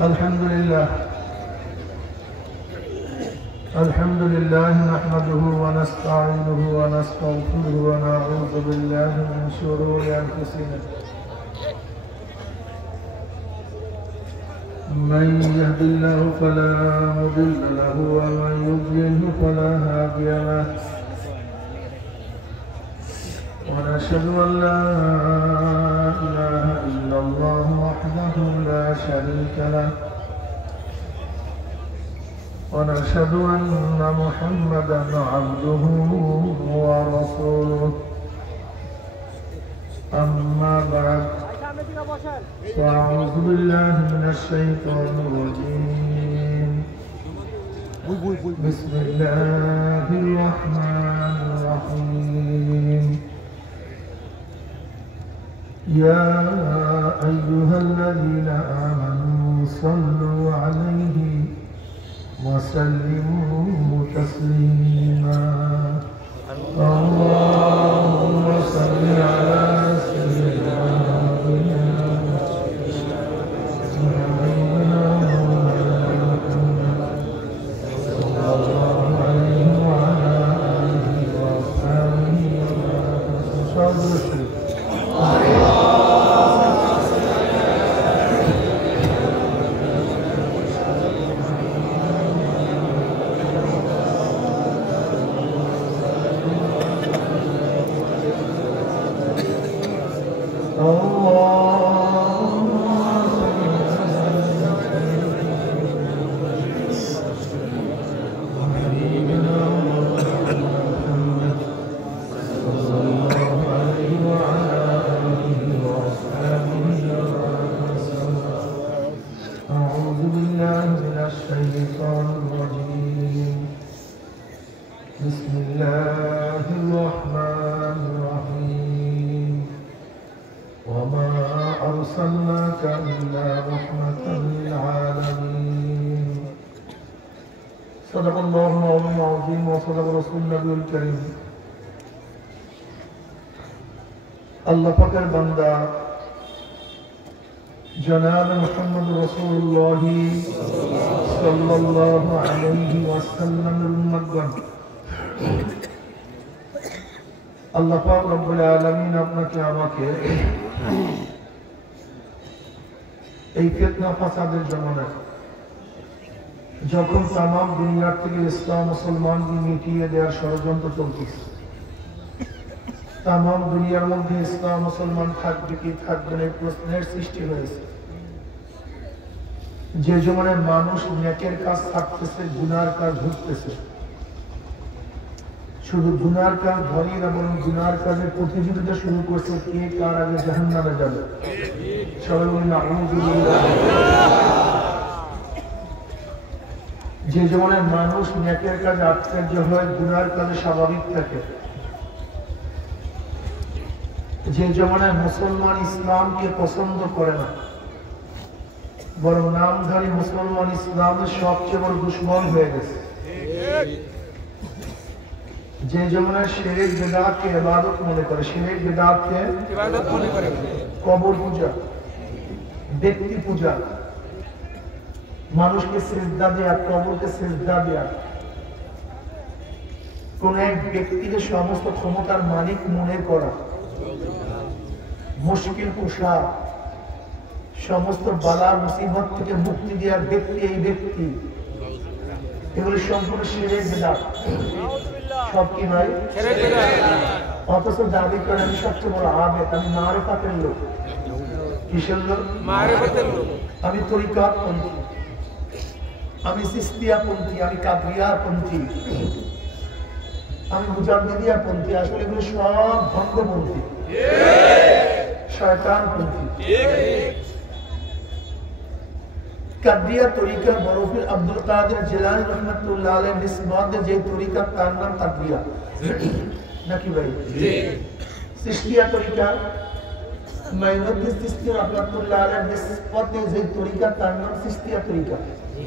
الحمد لله نحمده ونستعينه ونستغفره ونعوذ بالله من شرور أنفسنا من يهد الله فلا مضل له ومن يضلل فلا هادي له ونشهد أن لا إله إلا الله وحده لا شريك له ونشهد أن محمدا عبده ورسوله أما بعد فأعوذ بالله من الشيطان الرجيم بسم الله الرحمن الرحيم يا أيها الذين آمنوا صلوا عليه وسلموا تسليما اللهم صل على سيدنا अल्लाह पाकेर बंदा जनाब मुहम्मद रसूलुल्लाह सल्लल्लाहु अलैहि वसल्लम उम्मतगण अल्लाह पाक रब्बुल आलामीन আপনাকে আমাকে এই ফিতনা ফাসাদের জমানায় যখন तमाम দুনিয়ার থেকে ইসলাম মুসলমানকে মিটিয়ে দেওয়ার ষড়যন্ত্র চলছে तमाम दुनियार मध्य इस्लाम मुसलमान থাকবে কি থাকবে না প্রশ্নের সৃষ্টি হয়েছে যে জমানায় মানুষ নেকের কাজ ছাড়তেছে গুনার কাজ ধরতেছে শুধু গুনার কাজ ধরে না বরং গুনার কাজের প্রতিযোগিতা শুরু করছে কে কার আগে জাহান্নামে যাবে সবাই বলি আলহামদুলিল্লাহ যে জমানায় মানুষ নেকের কাজে আশ্চর্য হয় গুনার কাজে স্বাভাবিক থাকে যে জমানায় মুসলমান ইসলামকে পছন্দ করে না বরং নামধারী মুসলমান ইসলামের সবচেয়ে বড় দুশমন হয়ে গেছে যে জমানায় শিরক বিদআতকে ইবাদত মনে করে শিরক বিদআতকে ইবাদত মনে করে কবর পূজা ব্যক্তি পূজা মানুষকে সিজদা দেয়া কবরকে সিজদা দেয়া কোন এক ব্যক্তিকে সমস্ত ক্ষমতার মালিক মনে করা মুশকিল কুশা সমস্ত বালা মুসিবত থেকে মুক্তি দেওয়ার ব্যক্তি এই ব্যক্তি এগুলি সম্পূর্ণ শিরক বিদআত সব কি ভাই শিরক বিদআত অথচ দাবি করে আমি সবচেয়ে বড় আবেদ আমি মারিফাতের লোক কিসের লোক মারিফাতের লোক আমি তরিকাত পন্থী আমি সিস্তিয়া পন্থী আমি কাদরিয়া পন্থী আমি মুজাদ্দিদিয়া পন্থী আসলে এগুলো সব ভণ্ডপন্থী শয়তান পন্থী কাদরিয়া তরিকা বরফির আব্দুল কাদের জিলানী রহমাতুল্লাহ আলাইহি নিসবত যে তরিকা তার নাম কাদরিয়া নাকি ভাই জি সিস্তিয়া তরিকা মাইনুদ্দিন সিস্তি রহমাতুল্লাহ আলাইহি নিসবত যে তরিকা তার নাম সিস্তিয়া তরিকা জি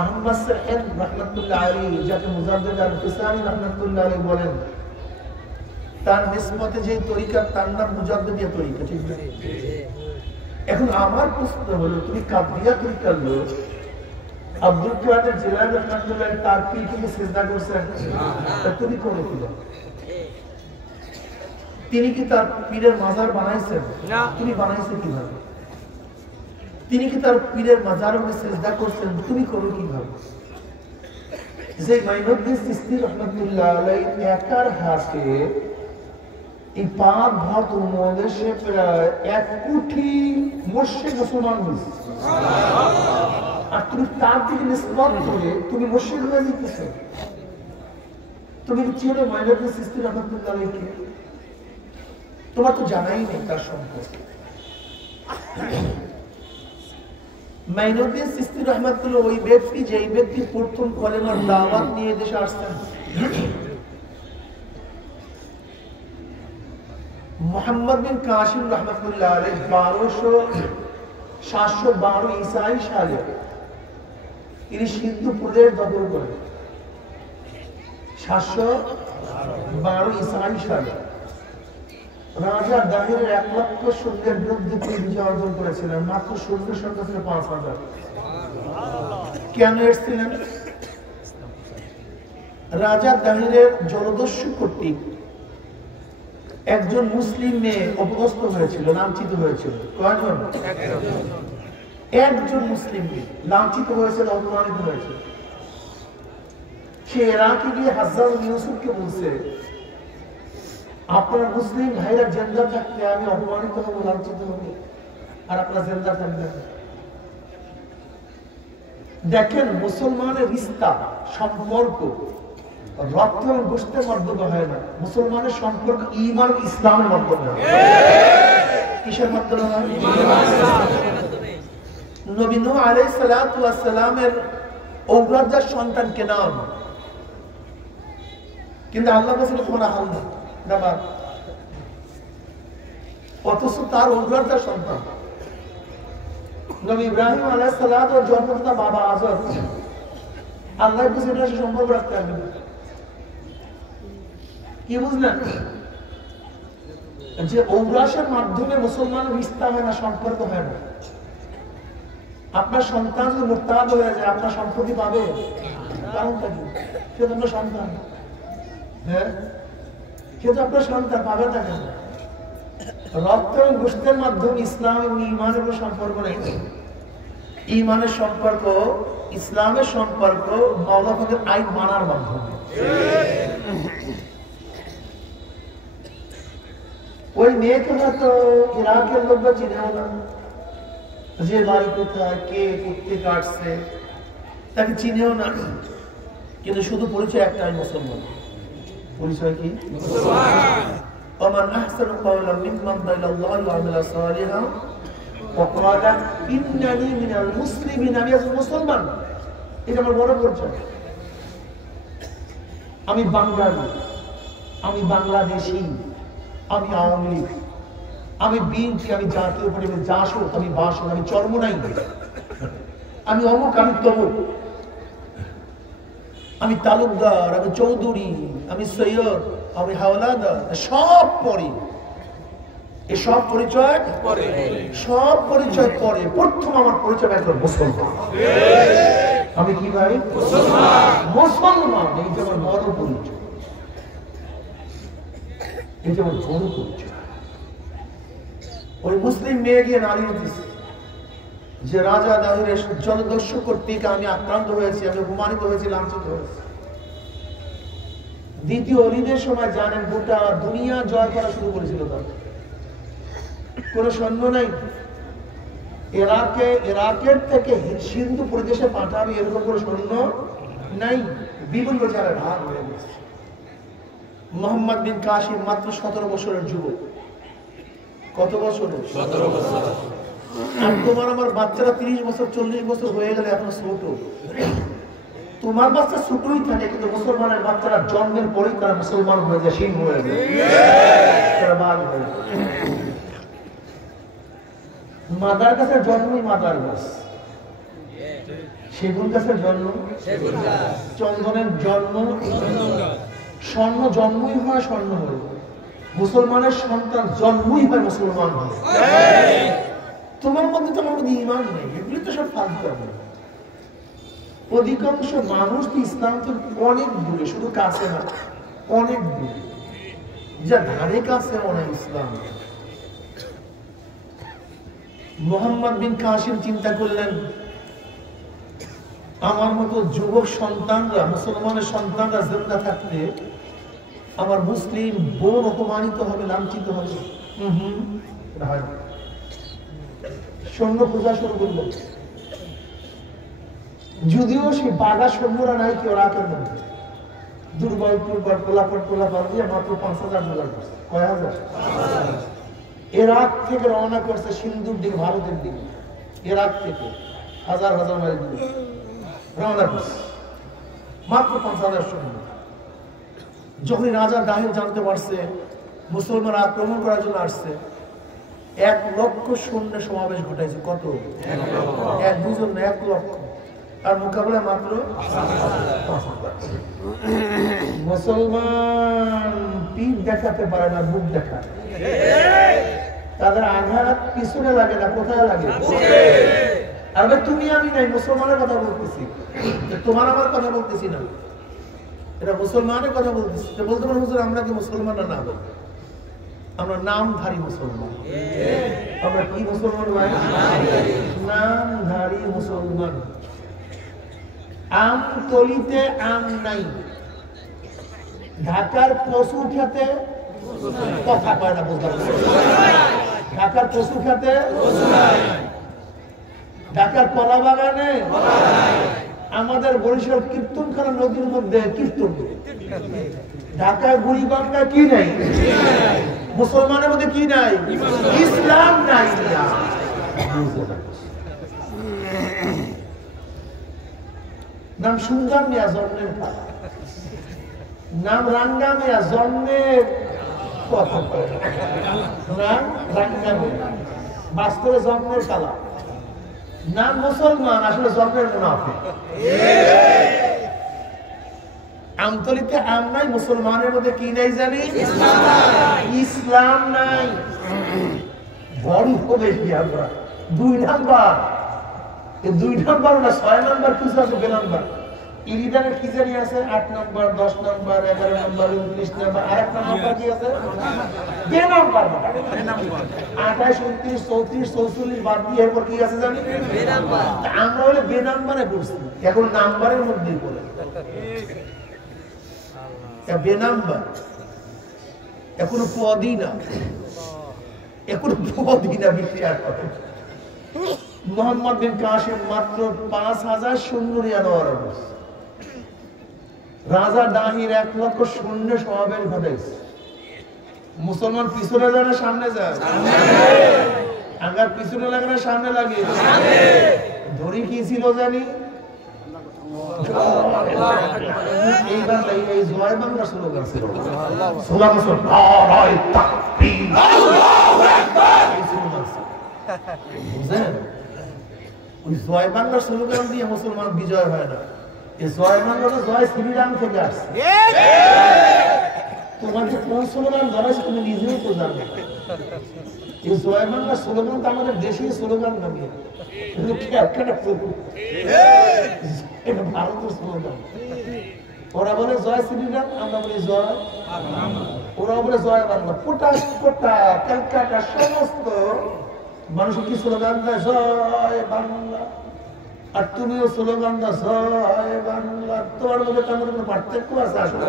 আহমদ সাহেব রহমাতুল্লাহ আলাইহি যাকে মুজাদ্দিদ আল-ফিসানি রহমাতুল্লাহ আলাইহি বলেন তার নিসবতে যে তরিকা তার নাম মুজাদ্দিদিয়া তরিকা ঠিক আছে এখন আমার প্রশ্ন হলো, তুমি কাদিয়া তরিকার লোক, আব্দুল কাদের জিলানী রাহমাতুল্লাহ তার পীরকে সিজদা করছেন, তুমি করো কি? তিনি কি তার পীরের মাজার বানাইছেন? না। তুমি বানাইছে কিভাবে? তিনি কি তার পীরের মাজার মধ্যে সিজদা করছেন? তুমি করো কিভাবে? যে মাইনুদ্দিন চিশতি রাহমাতুল্লাহ আলাইহি একার হাতে এই পাক ভারত উপমহাদেশে প্রায় 1 কোটি মুশরিক মুসলমান হয়েছে, আর তুমি তার দিকে নিসবত করে তুমি মুশরিক হয়ে যেতেছো। তুমি কি চিনো মাইনুদ্দিন চিশতি রাহমাতুল্লাহ আলাইহি? তোমার তো জানাই নেই তার সম্পর্কে। মাইনুদ্দিন চিশতি রাহমাতুল্লাহ ওই ব্যক্তি, যে এই ব্যক্তি প্রথম কলেমার দাওয়াত নিয়ে দেশে আসছেন। মোহাম্মদ বিন কাসিম রাহমাতুল্লাহ আলাইহি 712 ঈসাই সালে তিনি সিন্ধু প্রদেশ দখল করেন। 712 ঈসাই সালে রাজা দাহিরের 1 লক্ষ সৈন্যের বিরুদ্ধে তিনি বিজয় অর্জন করেছিলেন। মাত্র সৈন্যের সংখ্যা ছিল 5000। কেন এসেছিলেন? রাজা দাহিরের জলদস্যু কর্তৃক একজন মুসলিম মেয়ে অপদস্থ হয়েছিল, লাঞ্ছিত হয়েছিল। কয়জন? একজন মুসলিম মেয়ে লাঞ্ছিত হয়েছিল, অপমানিত হয়েছিল। সে ইরাকে গিয়ে হাজ্জাজ ইউসুফকে বলছে, আপনার মুসলিম ভাইরা জিন্দা থাকতে আমি অপমানিত হব, লাঞ্ছিত হব, আর আপনারা জিন্দা থাকবেন। দেখেন, মুসলমানের রিশতা, সম্পর্ক রক্ত এবং গোশতের মাধ্যমে হয় না। মুসলমানের সম্পর্ক ঈমান ও ইসলামের মাধ্যমে হয়। কিসের মাধ্যমে হয়? নবী নূহ আলাইহিস সালাতু ওয়াস সালামের ঔরজার সন্তান কেনান, কিন্তু আল্লাহ বলেছিল তোমার আহাল না, অথচ তার ঔরজার সন্তান নবী ইব্রাহিম আলাইহিস সালামের জন্মদাতা বাবা আজর, আল্লাহ বুঝে এটা সম্পর্ক রাখতে হবে। কি বুঝলেন? যে ঔরাসের মাধ্যমে মুসলমানের রিশতা হয় না, সম্পর্ক হয় না। আপনার সন্তান যদি মুরতাদ হয়ে যায়, আপনার সম্পত্তি পাবে? কারণটা কি? সে তো আপনার সন্তান। হ্যাঁ, সে তো আপনার সন্তান, পাবে না কেন? রক্ত এবং গোশতের মাধ্যমে ইসলাম এবং ঈমানের সম্পর্ক নেই। ঈমানের সম্পর্ক, ইসলামের সম্পর্ক মাওলা পাকের আইন মানার মাধ্যমে। ওই মেয়েকে হয়তো ইরাকের লোকরা চিনেও না, যে বাড়ি কোথায়, কে কোথেকে আসছে তাকে চিনেও না, কিন্তু শুধু পরিচয় একটাই, মুসলমান। পরিচয় কি? ওমান আহসানু কাওলাম মিম্মান দাআ ইলাল্লাহি ওয়া আমিলা সালিহান ওয়া ক্বালা ইন্নানি মিনাল মুসলিমিন। আমি একজন মুসলমান, এটা আমার বড় পরিচয়। আমি বাঙালি, আমি বাংলাদেশি, আমি আওয়ামী লীগ, আমি বিএনপি, আমি জাতীয় পার্টি, আমি জাসদ, আমি বাসদ, আমি চরমোনাই, আমি অমুক, আমি তমুক, আমি তালুকদার, আমি চৌধুরী, আমি সৈয়দ, আমি হাওলাদার, সব পরে। এসব পরিচয় পরে, সব পরিচয় পরে। প্রথম আমার পরিচয় একজন মুসলমান। আমি কি ভাই? মুসলমান। এই যে আমার বড় পরিচয়, এই যে আমার বড় পরিচয়। ওই মুসলিম মেয়ে গিয়ে নারী দিচ্ছে যে রাজা দাহিরের জলদস্যু কর্তৃক আমি আক্রান্ত হয়েছি, আমি অপমানিত হয়েছি, লাঞ্ছিত হয়েছি। দ্বিতীয় অলিদের সময় জানেন গোটা দুনিয়া জয় করা শুরু করেছিল তারা। কোন সৈন্য নাই, ইরাকের থেকে সিন্ধু প্রদেশে পাঠাবে এরকম কোন সৈন্য নাই। বিভিন্ন জায়গায় ভাগ হয়ে গেছে। মোহাম্মদ বিন কাসিম মাত্র 17 বছরের যুবক। কত বছর? 17 বছর। আর তোমার আমার বাচ্চারা 30 বছর 40 বছর হয়ে গেলে এখন ছোট। তোমার বাচ্চা ছোটই থাকে, কিন্তু মুসলমানের বাচ্চারা জন্মের পরেই তারা মুসলমান হয়ে যায়, সিং হয়ে যায়, তারা বাল হয়ে যায়। মাদার গাছের জন্মই মাদার গাছ, সেগুন গাছের জন্ম চন্দনের জন্ম, স্বর্ণ জন্মই হয় স্বর্ণ হয়ে। মুসলমানের সন্তান জন্মই হয় মুসলমান হয়। তোমার মধ্যে তো আমার মধ্যে ঈমান নেই, এগুলি তো সব ফালতু। অধিকাংশ মানুষ ইসলাম থেকে অনেক দূরে, শুধু কাছে না, অনেক দূরে, যা ধারে কাছে অনেক ইসলাম। মোহাম্মদ বিন কাসিম চিন্তা করলেন, আমার মতো যুবক সন্তানরা, মুসলমানের সন্তানরা জিন্দা থাকতে আমার মুসলিম বোন অপমানিত হবে, লাঞ্ছিত হবে। সৈন্য খোঁজা শুরু করলো, যদিও সেই বাঘা সৈন্যরা নাই কি ওরাকের মধ্যে, দুর্বল দুর্বল পোলাপার দিয়ে মাত্র 5,000 জোগাড় করছে। কয় হাজার? ইরাক থেকে রওনা করছে সিন্ধুর দিকে, ভারতের দিকে। ইরাক থেকে হাজার হাজার মাইল দূরে রওনা করছে, মাত্র 5,000 সৈন্য। যখন রাজা দাহির জানতে পারছে মুসলমান আক্রমণ করার জন্য আসছে, 1 লক্ষ সৈন্য সমাবেশ ঘটাইছে। কত? 1-2 না, 1 লক্ষ। আর মোকাবেলায় মাত্র মুসলমান পিঠ দেখাতে পারে না, বুক দেখায়। তাদের আঘাত পিছনে লাগে না, কোথায় লাগে? আর ভাই তুমি আমি নাই, মুসলমানের কথা বলতেছি, তোমার আমার কথা বলতেছি না, এটা মুসলমানের কথা বলতেছি। বলতে পারো হুজুর আমরা কি মুসলমান না? আমরা নামধারী মুসলমান। আমরা কি মুসলমান ভাই? নামধারী মুসলমান। আমতলিতে আম নাই, ঢাকার পশু খেতে কথা কয় না, বলতে ঢাকার পশু খেতে, ঢাকার কলা বাগানে, আমাদের বরিশাল কীর্তনখানা নদীর মধ্যে কীর্তন। ঢাকায় বুড়িগঙ্গা কি নাই? মুসলমানের মধ্যে কি নাই? ইসলাম নাই। নাম সুন্দর মিয়া, জন্মের কালা। নাম রাঙ্গা মিয়া, জন্মের কথা। নাম রাঙ্গা মিয়া, বাস্তবে জন্মের কালা। নাম মুসলমান, আসলে জন্মের মুনাফিক। আমতলিতে আম নাই, মুসলমানের মধ্যে কি নাই জানি? ইসলাম নাই। বন্ধ দেখি আমরা 2 নাম্বার, 2 নাম্বার না 6 নাম্বার কিছু আছে, বেনাম্বার। ইরিদানের কি জানি আছে 8 নাম্বার, 10 নাম্বার, 11 নাম্বার, 19 নাম্বার। আর একটা নাম্বার কি আছে? বেনাম্বার। 28, 29, 34, 44 বাদ দিয়ে এরপর কি আছে জানি? বেনাম্বার। আমরা হলে বেনাম্বারে পড়ছি, এখন নাম্বারের মধ্যেই পড়ে। বেনাম্বার, এখনো পদই না, এখনো পদই না বিচার করে। মোহাম্মদ বিন কাসিম মাত্র 5,000 সৈন্য নিয়ে নেওয়ার অবস্থা। রাজা দাহির 1 লক্ষ সৈন্য সমাবেশ ঘটাইছে। মুসলমান পিছনে যায় না সামনে যায়? আগার পিছনে লাগে না সামনে লাগে? ধরি কি ছিল জানি? এইবার এই জয় বাংলা স্লোগান ছিল, স্লোগান ছিল নারায়ে তাকবীর, আল্লাহু আকবার। বুঝেন? ওই জয় বাংলার স্লোগান দিয়ে মুসলমান বিজয় হয় না। এই জয় বাংলাটা জয় শ্রীরাম থেকে আসছে। তোমাকে কোন স্লোগান ধরাইছে তুমি নিজেও তো জানো। এই জয় বাংলার স্লোগান তো আমাদের দেশীয় স্লোগান নামিয়ে, এটা ভারতের স্লোগান। ওরা বলে জয় শ্রীরাম, আমরা বলি জয়, ওরা বলে জয় বাংলা। কোটা ক্যালকাটা সমস্ত মানুষের কি স্লোগান দেয়? জয় বাংলা। আর তুমিও স্লোগান দাও জয় বাংলা। তোমার মধ্যে তেমন কোনো পার্থক্য আছে? আসলে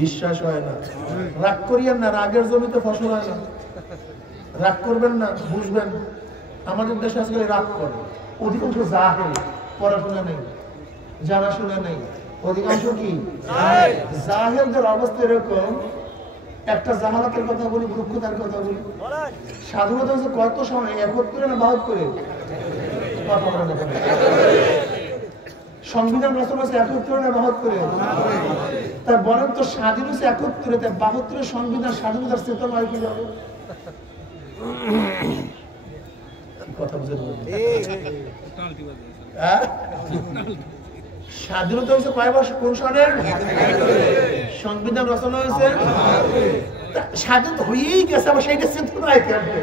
বিশ্বাস হয় না। রাগ করিয়েন না, রাগের জমিতে ফসল হয় না। রাগ করবেন না, বুঝবেন আমাদের দেশে আজকে রাগ করে অধিকাংশ জাহেল, পড়াশোনা নেই, জানাশোনা নেই। অধিকাংশ কি জাহেলদের অবস্থা এরকম। একটা জাহালাতের কথা বলি, মূর্খতার কথা বলি। স্বাধীনতা হচ্ছে কত সময়? 71 না 72? সংবিধান রচনা হচ্ছে 71 না 72? তাই বলেন তো, স্বাধীন হচ্ছে 71, তাই 72 সংবিধান স্বাধীনতার চেতনা হয় কি যাবে? কথা বুঝে স্বাধীনতা হয়েছে কয় বছর? কোন সালে সংবিধান রচনা হয়েছে? স্বাধীন হয়েই গেছে, আবার সেইটা চেতনায় থাকবে।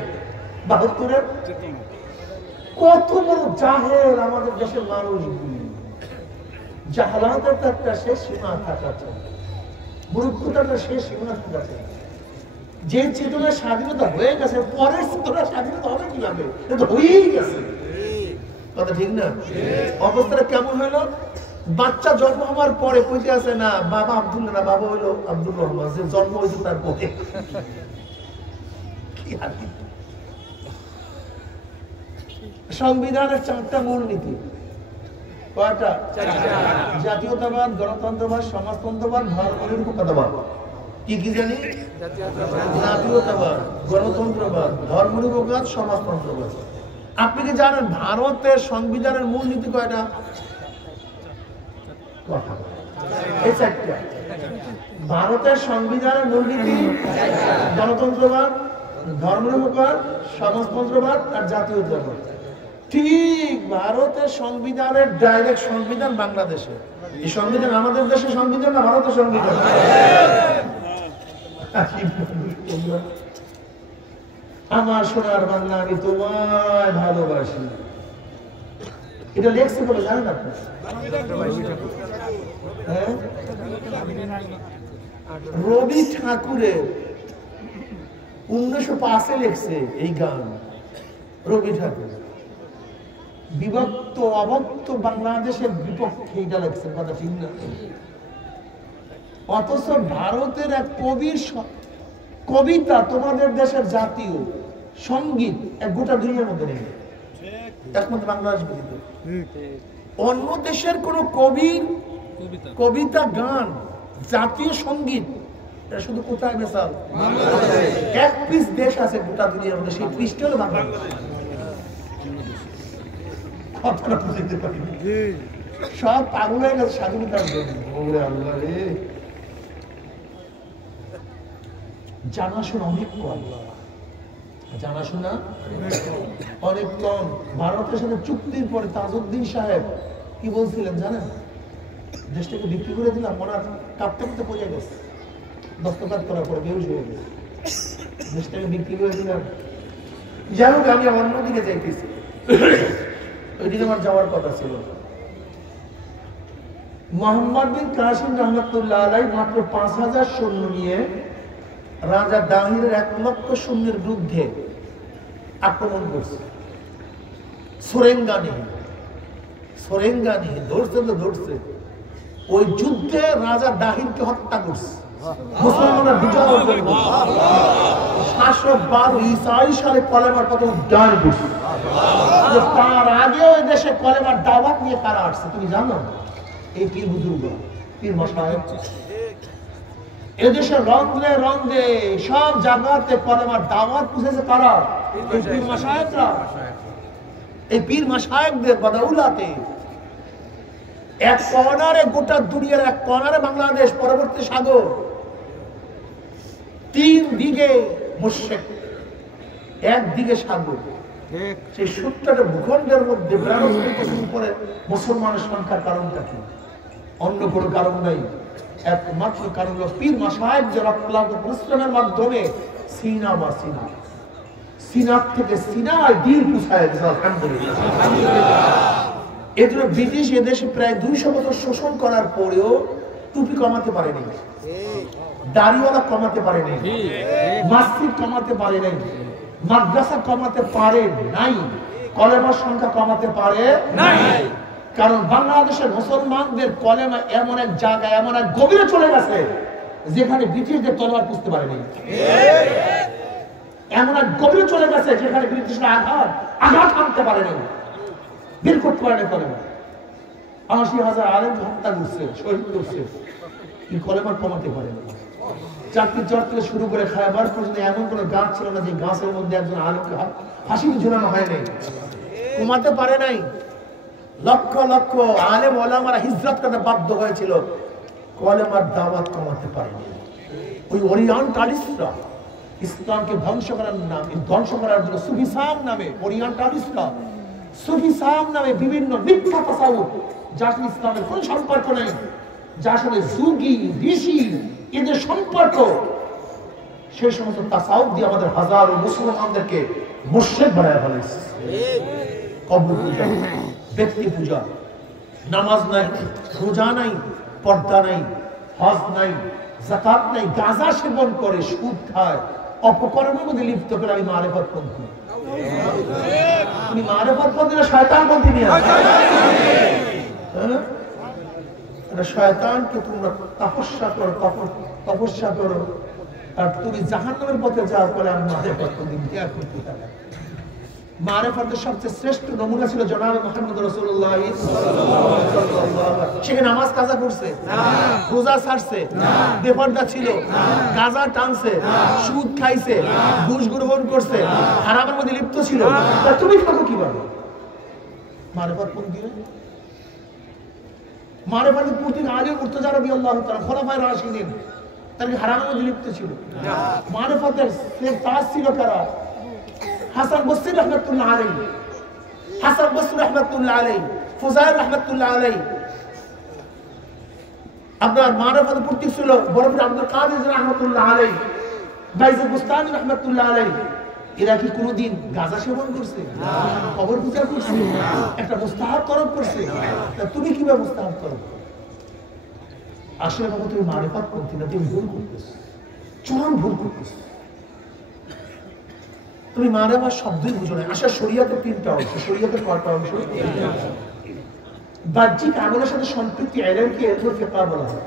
৭২-এর কত বড় জাহেল আমাদের দেশের মানুষগুলি। জাহালাতের তো একটা শেষ সীমা থাকা চাই, মূর্খতার শেষ সীমা থাকা চাই। যে চেতনা স্বাধীনতা হয়ে গেছে, পরের চেতনা স্বাধীনতা হবে কিভাবে? এটা হয়েই গেছে, কথা ঠিক না? অবস্থাটা কেমন হলো? বাচ্চা জন্ম হওয়ার পরে কইতে আছে না বাবা আব্দুল্লাহ, না বাবা হইলো আব্দুল রহমান, যে জন্ম হয়েছে তার পরে। সংবিধানের ৪টা মূলনীতি কয়টা? জাতীয়তাবাদ, গণতন্ত্রবাদ, সমাজতন্ত্রবাদ, ধর্মনিরপেক্ষতাবাদ। কি কি জানি? জাতীয়তাবাদ, গণতন্ত্রবাদ, ধর্মনিরপেক্ষতাবাদ, সমাজতন্ত্রবাদ। আপনি কি জানেন ভারতের সংবিধানের মূলনীতি কয়টা? এই ৪টা। ভারতের সংবিধানের মূলনীতি গণতন্ত্রবাদ, ধর্মনিরপেক্ষতাবাদ, সমাজতন্ত্রবাদ আর জাতীয়তাবাদ। ঠিক ভারতের সংবিধানের ডাইরেক্ট সংবিধান বাংলাদেশে। এই সংবিধান আমাদের দেশের সংবিধান না ভারতের সংবিধান? আমার সোনার বাংলা, আমি তোমায় ভালোবাসি। এটা লেখছে কবে জানেন আপনি? রবি ঠাকুরের 1905-এ লেখছে এই গান। রবি ঠাকুর বিভক্ত অভক্ত বাংলাদেশের বিপক্ষে এটা লেখছে, কথা ঠিক না? অথচ ভারতের এক কবির কবিতা তোমাদের দেশের জাতীয় সঙ্গীত এক গোটা দুনিয়ার মধ্যে নেই, একমাত্র বাংলাদেশ ব্যতীত। অন্য দেশের কোন কবির কবিতা, গান, জাতীয় সঙ্গীত এটা শুধু কোথায় মেশাল? এক পিস দেশ আছে গোটা দুনিয়ার মধ্যে, সেই পিসটা হলো বাংলাদেশ। সব পাগল হয়ে গেছে স্বাধীনতার জন্য। জানাশোনা অনেক কম, জানাশোনা অনেক কম। ভারতের সাথে চুক্তির পরে তাজউদ্দিন সাহেব কি বলছিলেন জানেন? দেশটাকে বিক্রি করে দিলাম, ওনার কাঁপতে কাঁপতে পড়ে গেছে, দস্তখত করার পরে বেহুশ হয়ে গেছে। দেশটাকে বিক্রি করে দিলাম। যাই হোক, আমি অন্যদিকে যাইতেছি, ওইদিকে আমার যাওয়ার কথা ছিল। মোহাম্মদ বিন কাসিম রহমতুল্লাহ আলাইহি মাত্র ৫,০০০ সৈন্য নিয়ে রাজা দাহিরের ১,০০,০০০ সৈন্যের বিরুদ্ধে আক্রমণ করছে। সোরেঙ্গানি ধরছে তো ধরছে। ওই যুদ্ধে রাজা দাহিরকে হত্যা করছে, মুসলমানরা বিজয় অর্জন করছে। ৭১২ ঈসাই সালে কলেমার কথা উদ্যান করছে। তার আগেও এই দেশে কলেমার দাওয়াত নিয়ে কারা আসছে তুমি জানো? এই পীর বুজুর্গ, পীর মাশায়েখ। এদেশে রন্ধে রন্ধে সব জায়গাতে কলেমার দাওয়াত পৌঁছেছে কারা? এই পীর মাশায়েখরা। এই পীর মাশায়েখদের বদৌলতে এক কর্নারে গোটা দুনিয়ার এক কর্নারে বাংলাদেশ, পরবর্তী সাগর, ৩ দিকে মুশরিক, একদিকে সাগর। সেই ৭০টা ভূখণ্ডের মধ্যে উপরে মুসলমানের সংখ্যার কারণটা কি? অন্য কোনো কারণ নাই, একমাত্র কারণ হল পীর মাশায়েখ যে রক্তলাভ পরিশ্রমের মাধ্যমে সিনা বা সিনার থেকে সিনায় দিন পুষায় গেছে। আলহামদুলিল্লাহ। এজন্য ব্রিটিশ এদেশে প্রায় ২০০ বছর শোষণ করার পরেও টুপি কমাতে পারেনি, দাড়িওয়ালা কমাতে পারেনি, মসজিদ কমাতে পারে নাই, মাদ্রাসা কমাতে পারে নাই, কলেমার সংখ্যা কমাতে পারে নাই। কারণ বাংলাদেশের মুসলমানদের কলেমা এমন এক জায়গায়, এমন এক গভীরে চলে গেছে যেখানে ব্রিটিশদের তলোয়ার পুষতে পারেনি। এমন এক গভীরে চলে গেছে যেখানে ব্রিটিশরা আঘাত আনতে পারেনি, বের করতে পারেনি কলেমা। ৮০,০০০ আলেম হত্যা করছে, শহীদ করছে, এই কলেমা কমাতে পারেনি। চাকরি চর থেকে শুরু করে খায়বার পর্যন্ত এমন কোন গাছ ছিল না যে গাছের মধ্যে একজন আলোকে হাসি ঝুলানো হয় নাই, কমাতে পারে নাই। লক্ষ লক্ষ আলেম ওলামারা হিজরত করতে বাধ্য হয়েছিল, কলেমার দাওয়াত কমাতে পারেনি। ওই ওরিয়েন্টালিস্টরা ইসলামকে ধ্বংস করার জন্য সুফিসাম নামে, ওরিয়েন্টালিস্টরা সুফিসাম নামে বিভিন্ন মিথ্যা তাসাউফ, যার সাথে ইসলামের কোন সম্পর্ক নেই, যার সাথে যুগী ঋষি এদের সম্পর্ক, সেই সমস্ত তাসাউফ দিয়ে আমাদের হাজারো মুসলমানদেরকে মুশরিক বানায় ফেলেছে। কবর পূজা, ব্যক্তি পূজা, নামাজ নাই, রোজা নাই, পর্দা নাই, হজ নাই, যাকাত নাই, গাঁজা সেবন করে, সুদ খায়, অপকর্মের মধ্যে লিপ্ত করে। আমি মারেফতপন্থী। তুমি মারেফতপন্থী না শয়তানপন্থী? নিয়ে শয়তানকে তোমরা তপস্যা করো, তপস্যা করো, আর তুমি জাহান্নামের পথে যাওয়ার পরে আমি মারেফতপন্থী। মারেফতের সবচেয়ে শ্রেষ্ঠ নমুনা ছিল জনাবে মুহাম্মদ রাসূলুল্লাহ সাল্লাল্লাহু আলাইহি ওয়াসাল্লাম। সে নামাজ কাজা করছে, রোজা ছাড়ছে, বেপরদা ছিল, গাঁজা টানছে, সুদ খাইছে, ঘুষ গ্রহণ করছে, হারামের মধ্যে লিপ্ত ছিল। তা তুমি থাকো কিভাবে? মারেফতপন্থী। মারেফতের পূর্তি আলী মুর্তজা রাদিয়াল্লাহু তাআলা খোলাফায়ে রাশিদিন, তারা কি হারামের মধ্যে লিপ্ত ছিল? মারেফতের তাজ ছিল কারা? হাসান বসরি রহমাতুল্লাহ আলাইহি, হাসান বসরি রহমাতুল্লাহ আলাইহি, ফুজাইল রহমাতুল্লাহ আলাইহি। আপনার মারফত পূর্তি ছিল বরফ আব্দুল কাদের রহমাতুল্লাহ আলাইহি, বাইজুল বুস্তানি রহমাতুল্লাহ আলাইহি। এরা কি কোনোদিন গাঁজা সেবন করছে? কবর পূজা করছে? একটা মুস্তাহাব তরফ করছে? তুমি কিভাবে মুস্তাহাব তরফ? আসলে বাবা তুমি মারফত পন্থী না, তুমি ভুল করতেছ, চরম ভুল করতেছ। তুমি মারেফাত শব্দই বুঝো না। আসলে শরীয়তের তিনটা অংশ। শরীয়তের কয়টা অংশ? বাহ্যিক আমলের সাথে সম্পৃক্তি ইলমকে ইলমুল ফিকহ বলা হয়।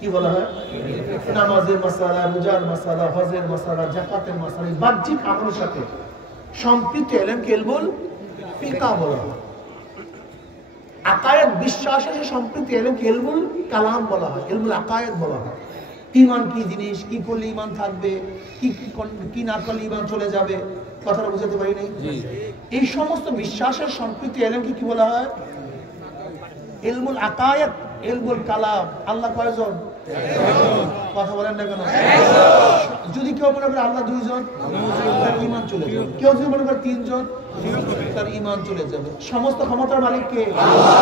কি বলা হয়? নামাজের মাসালা, রোজার মাসালা, হজের মাসালা, যাকাতের মাসালা, বাহ্যিক আমলের সাথে সম্পৃক্ত ইলমকে ইলমুল ফিকহ বলা হয়। আকায়েদ, বিশ্বাসের সাথে সম্পৃক্ত ইলমকে ইলমুল কালাম বলা হয়, ইলমুল আকায়েদ বলা হয়। ঈমান কি জিনিস, কি করলে ঈমান থাকবে, কি না করলে ঈমান চলে যাবে, কথাটা বুঝাতে পারি নাই? এই সমস্ত বিশ্বাসের সম্পৃক্ত ইলমকে কি বলা হয়? ইলমুল আকায়েদ, ইলমুল কালাম। আল্লাহ কয়জন? কথা বলেন না কেন? যদি কেউ মনে করে আল্লাহ দুইজন, তার ঈমান চলে যাবে। কেউ যদি মনে করে তিনজন, তার ঈমান চলে যাবে। সমস্ত ক্ষমতার মালিক কে? আল্লাহ।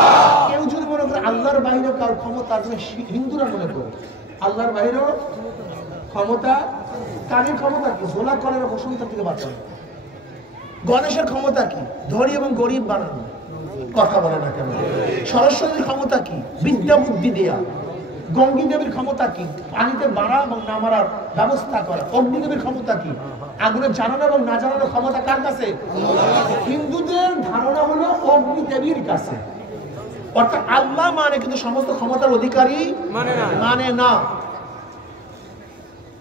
কেউ যদি মনে করে আল্লাহর বাইরে কারো ক্ষমতা, হিন্দুরা মনে করে আল্লাহর বাইরেও ক্ষমতা। কানের ক্ষমতা কি? ঝোলা কলের বসন্ত থেকে বাঁচানো। গণেশের ক্ষমতা কি? ধনী এবং গরিব বানানো। কথা বলে না কেন? সরস্বতীর ক্ষমতা কি? বিদ্যা বুদ্ধি দেয়া। গঙ্গী দেবীর ক্ষমতা কি? পানিতে মারা এবং না মারার ব্যবস্থা করা। অগ্নিদেবীর ক্ষমতা কি? আগুনে জানানো এবং না জানানোর ক্ষমতা কার কাছে? হিন্দুদের ধারণা হলো অগ্নিদেবীর কাছে। অর্থাৎ আল্লাহ মানে কিন্তু সমস্ত ক্ষমতার অধিকারী মানে না।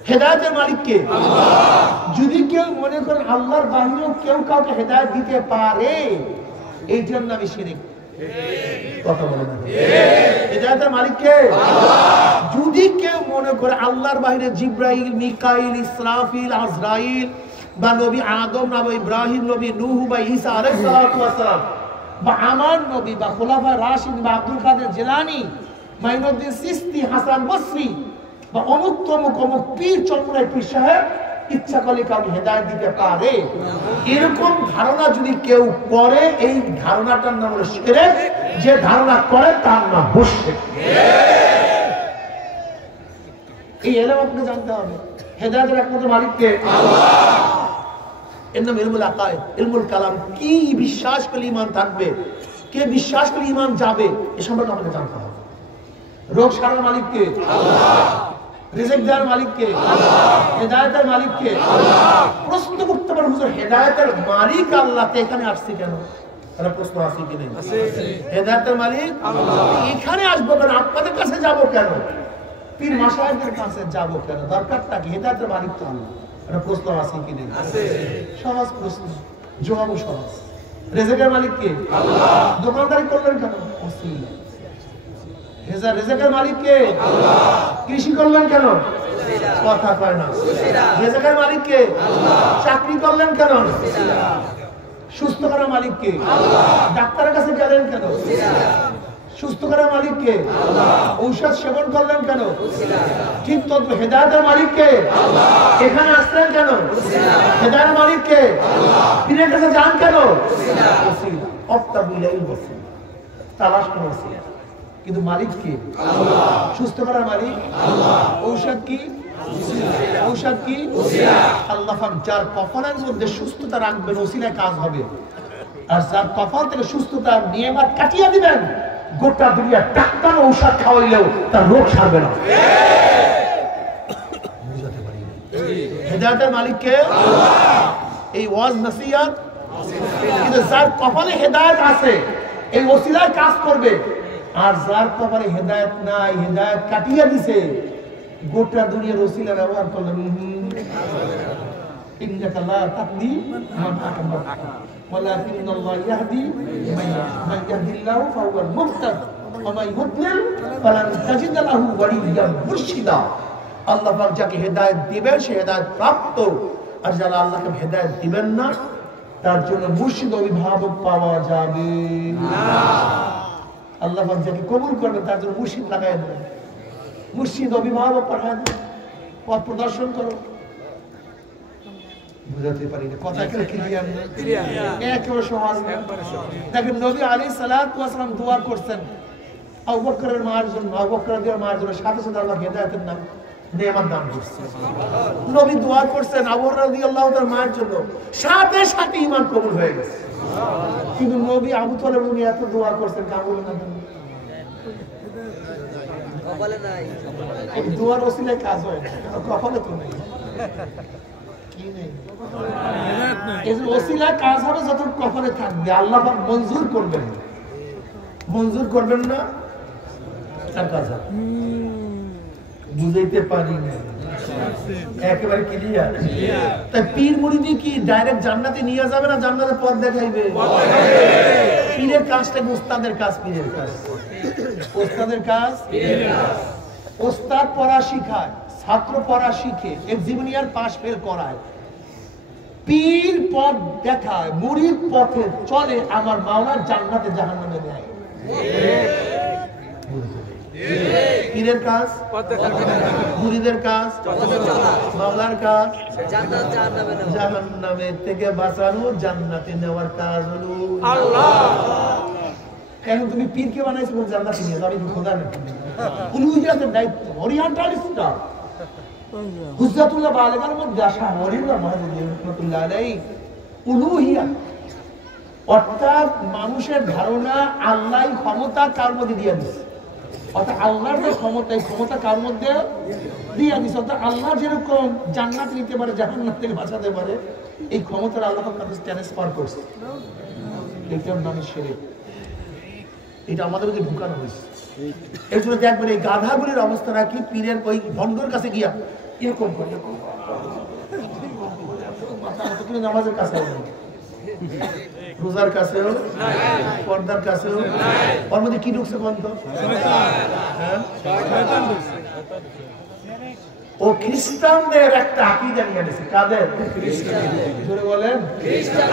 হেদায়েতের মালিক কে? আল্লাহ। যদি কেউ মনে করেন আল্লাহর বাহিরেও কেউ কাউকে হেদায়েত দিতে পারে, এইটার নামই শিরক। কথা বলেন না? হেদায়েতের মালিক কে? আল্লাহ। যদি কেউ মনে করে আল্লাহর বাহিরে জিবরাইল, মিকাইল, ইসরাফিল, আজরাইল বা নবী আদম, নবী ইব্রাহিম, নবী নূহ বা ঈসা আলাইহিস সালাতু ওয়াস সালাম বা আমার নবী বা খোলাফায়ে রাশিদ বা আব্দুল কাদের জিলানী, মাইনুদ্দিন চিশতি, হাসান বসরি বা অমুক তমুক অমুক পীর, চন্দ্রায় পীর সাহেব ইচ্ছা করলে কাউকে হেদায়েত দিতে পারে, এরকম ধারণা যদি কেউ করে, এই ধারণাটার নাম হলো শিরক। যে ধারণা করে তার নাম মুশরিক। এই এলম আপনাকে জানতে হবে। হেদায়েতের একমাত্র মালিক কে? আল্লাহ। এর নাম ইলমুল আকায়েদ, ইলমুল কালাম। কি বিশ্বাস করলে ঈমান থাকবে, কে বিশ্বাস করলে ঈমান যাবে, এ সম্পর্কে আমাকে জানতে হবে। রোগ সারার মালিক কে? আল্লাহ। রিজিক দেওয়ার মালিক কে? আল্লাহ। হেদায়েতের মালিক কে? আল্লাহ। প্রশ্ন করতে পারেন, হুজুর হেদায়েতের মালিক আল্লাহ, তো এখানে আসছে কেন? তারা প্রশ্ন আছে কি নেই? আছে। হেদায়েতের মালিক আল্লাহ, এখানে আসবো কেন? আপনাদের কাছে যাব কেন? পীর মাশায়েখদের কাছে যাব কেন? দরকারটা কি? হেদায়েতের মালিক তো আল্লাহ। এটা প্রশ্ন আছে কি নেই? আছে। সহজ প্রশ্ন, জবাবও সহজ। রিজিকের মালিক কে? আল্লাহ। দোকানদারি করলেন কেন? ওসিলা। রিজিকের মালিক কে? আল্লাহ। কৃষি করলেন কেন? ওসিলা। কথা কয় না। ওসিলা। রিজিকের মালিক কে? আল্লাহ। চাকরি করলেন কেন? ওসিলা। সুস্থ করার মালিক কে? আল্লাহ। ডাক্তারের কাছে গেলেন কেন? ওসিলা। সুস্থ করার মালিক কে? আল্লাহ। ঔষধ সেবন করলেন কেন? ওসিলা। ঠিক তদ্রুপ হেদায়েতের মালিক কে? আল্লাহ। এখানে আসলেন কেন? ওসিলা। হেদায়েতের মালিক কে? আল্লাহ। পীরের কাছে যান কেন? ওসিলা। ওসিলা। অফতাবু ইলাইহিল ওসিলা, তালাশ করুন ওসিলা। কিন্তু মালিক কি? আল্লাহ। সুস্থ করার মালিক আল্লাহ। ঔষধ কি? ঔষধ কি? আল্লাহ পাক যার কপালের মধ্যে সুস্থতা রাখবেন ওসিলায় কাজ হবে, আর যার কপাল থেকে সুস্থতার নিয়ামত কাটিয়ে দিবেন গোটা দুনিয়া ডাক্তার ঔষধ খাওয়াইলেও তার রোগ সারবে না। হেদায়েতের মালিক কে? এই ওয়াজ নসিহত, কিন্তু যার কপালে হেদায়েত আছে এই ওসিলায় কাজ করবে, আর যার কপালে হেদায়েত নাই, হেদায়েত কাটিয়ে দিছে, গোটা দুনিয়ার ওসিলা ব্যবহার করলেন ইন্নাকা লা তাহদি মান আহবাবতা ওয়ালাকিন্নাল্লাহ ইয়াহদি মান ইয়াহদিল্লাহু ফাহুয়াল মুহতাদ ওয়া মান ইউদ্লিল ফালান তাজিদ লাহু ওয়ালিয়্যান মুরশিদা। আল্লাহ পাক যাকে হেদায়েত দিবেন সে হেদায়েত প্রাপ্ত, আর যারা আল্লাহকে হেদায়েত দিবেন না তার জন্য মুর্শিদ অভিভাবক পাওয়া যাবে না। আল্লাহ পাক যাকে কবুল করবেন তার জন্য মুর্শিদ লাগায় দেবেন, মুর্শিদ অভিভাবক পাঠায় দেবেন, পথ প্রদর্শন করো। বুঝাতে পারি না কথা করে ক্লিয়ার না? একেবারে সহজ না। দেখেন নবী আলাইহিস সালাতু ওয়াস সালাম দোয়া করছেন আবু বকরের মার জন্য, আবু বকর রাদিয়াল্লাহু আনহু মার জন্য, সাথে সাথে আল্লাহ হেদায়েতের নাম নেয়ামত দান করছেন। নবী দোয়া করছেন আবু বকর রাদিয়াল্লাহু তাআলার মার জন্য, সাথে সাথে ঈমান কবুল হয়ে গেছে। কিন্তু নবী আবু তালেব উনি এত দোয়া করছেন কবুল না কেন? কপালে নাই, এই দোয়ার ওসিলায় কাজ হয় না, কপালে তো নাই। কি নেই? এই যে ওসিলায় কাজ হবে যত কপালে থাকবে আল্লাহ পাক মঞ্জুর করবেন, মঞ্জুর করবেন না তার কাজ হবে। বুঝাইতে পারি না, একেবারে ক্লিয়ার। তাই পীর মুরিদি কি ডাইরেক্ট জান্নাতে নিয়ে যাবে না জান্নাতের পথ দেখাইবে? পীরের কাজটা ওস্তাদের কাজ, পীরের কাজ ওস্তাদের কাজ। ওস্তাদ পড়া শিখায়, ছাত্র পড়া শিখে, ইঞ্জিনিয়ার পাস ফেল করায়, পীর পথ দেখায়, মুরিদ পথে চলে আমার মাওলার জান্নাতে জাহান্নামে নেয়। পীরের কাজ, মুরিদের কাজ, মাওলার কাজ জাহান্নামে থেকে বাঁচানো, জান্নাতে নেওয়ার কাজ হলো আল্লাহ। এখন তুমি পীরকে বানাইছো জান্নাতে নিয়ে যাবে, খোদা নাকি? উলুহিয়াতের দায়িত্ব ওরিয়েন্টালিস্টরা হুজ্জাতুল্লাহ বালিগার মধ্যে আসা ওলিউল্লাহ মাহমুদ রহমাতুল্লাহ আলাইহি উলুহিয়াত অর্থাৎ মানুষের ধারণা আল্লাহই ক্ষমতা কার মধ্যে দিয়ে দিচ্ছে, অর্থাৎ আল্লাহর যে ক্ষমতা এই ক্ষমতা কার মধ্যে দিয়ে দিচ্ছে, অর্থাৎ আল্লাহ যেরকম জান্নাত নিতে পারে জাহান্নাম থেকে বাঁচাতে পারে এই ক্ষমতার আল্লাহ কাছে ট্রান্সফার করছে। এটার নাম শিরক, এটা আমাদের মধ্যে ঢুকানো হয়েছে। এর জন্য দেখবেন এই গাধাগুলির অবস্থাটা কি, পীরের ওই ভণ্ডর কাছে গিয়া এরকম করে নামাজের কাছে, রোজার কাছেও, পর্দার কাছেও, ওর মধ্যে কি ঢুকছে বন্ধ? ও খ্রিস্টানদের একটা আকীদা নিয়ে গেছে। কাদের? জোরে বলেন।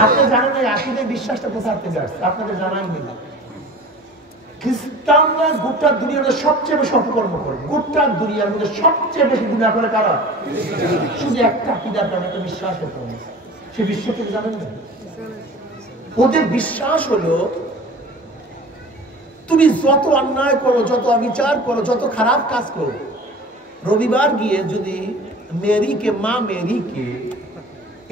আপনি জানেন এই আকীদার বিশ্বাসটা কোথা থেকে আসছে? আপনাদের জানাই নেই। খ্রিস্টানরা গোটা দুনিয়ার মধ্যে সবচেয়ে বেশি অপকর্ম করে, গোটা দুনিয়ার মধ্যে সবচেয়ে বেশি গুনাহ করে কারা? শুধু একটা আকীদার কারণে, একটা বিশ্বাসের কারণে। সে বিশ্বাস থেকে জানেন না, ওদের বিশ্বাস হলো তুমি যত অন্যায় করো, যত অবিচার করো, যত খারাপ কাজ করো, রবিবার গিয়ে যদি মেরিকে, মা মেরিকে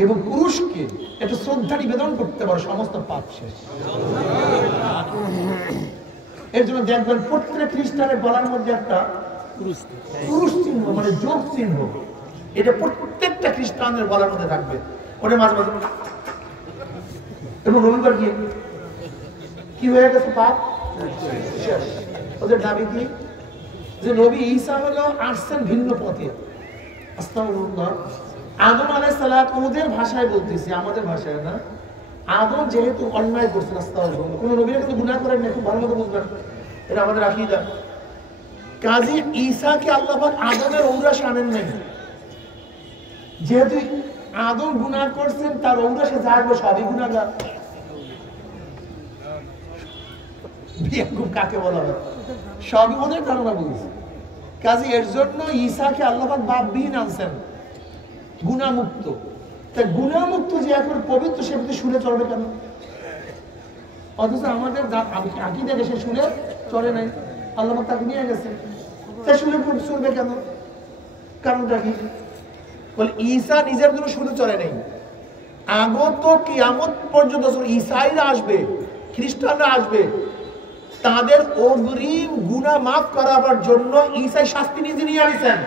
এবং পুরুষকে একটু শ্রদ্ধা নিবেদন করতে পারো, সমস্ত পাপ শেষ। এর জন্য দেখবেন প্রত্যেক খ্রিস্টানের গলার মধ্যে একটা পুরুষ চিহ্ন, মানে যোগ চিহ্ন, এটা প্রত্যেকটা খ্রিস্টানের গলার মধ্যে থাকবে। ওটা মাঝে মাঝে এবং রবিবার গিয়ে কি হয়ে গেছে? পাপ শেষ। ওদের দাবি কি? যে নবী ঈসা হলো আসছেন ভিন্ন পথে। আস্তাগফিরুল্লাহ। আদম আলাইহিস সালাত, ওদের ভাষায় বলতেছি, আমাদের ভাষায় না। আদম যেহেতু অন্যায় করছেন, আস্তাগফিরুল্লাহ, কোন নবীর কাছে গুনাহ করেন না, খুব ভালো মতো বুঝবেন, এটা আমাদের আকীদা। কাজী ঈসাকে আল্লাহ পাক আদমের ঔরাসে আনেন নাই। যেহেতু আদম গুনাহ করছেন, তার ঔরাসে যাবে সবই গুনাহগার। কাকে বলা হয়? সবই ওদের ধারণা বুঝছে। কাজে এর জন্য ঈসাকে আল্লাহ পাক বাপবিহীন আনছেন, গুনাহমুক্ত। তাই গুনাহমুক্ত যে এখন পবিত্র, সে শুনে চলবে কেন? অথচ আমাদের আকীদা সে শুনে চলে নাই, আল্লাহ পাক তাকে নিয়ে গেছে, তাই শুনে চলবে কেন? কারণটা কি? বলে ঈসা নিজের জন্য শুধু চলে নেই, আগত কিয়ামত পর্যন্ত ঈসাইরা আসবে, খ্রিস্টানরা আসবে, তাদের অগ্রিম গুনাহ মাফ করাবার জন্য ঈসাই শাস্তি নিজে নিয়ে আসেন।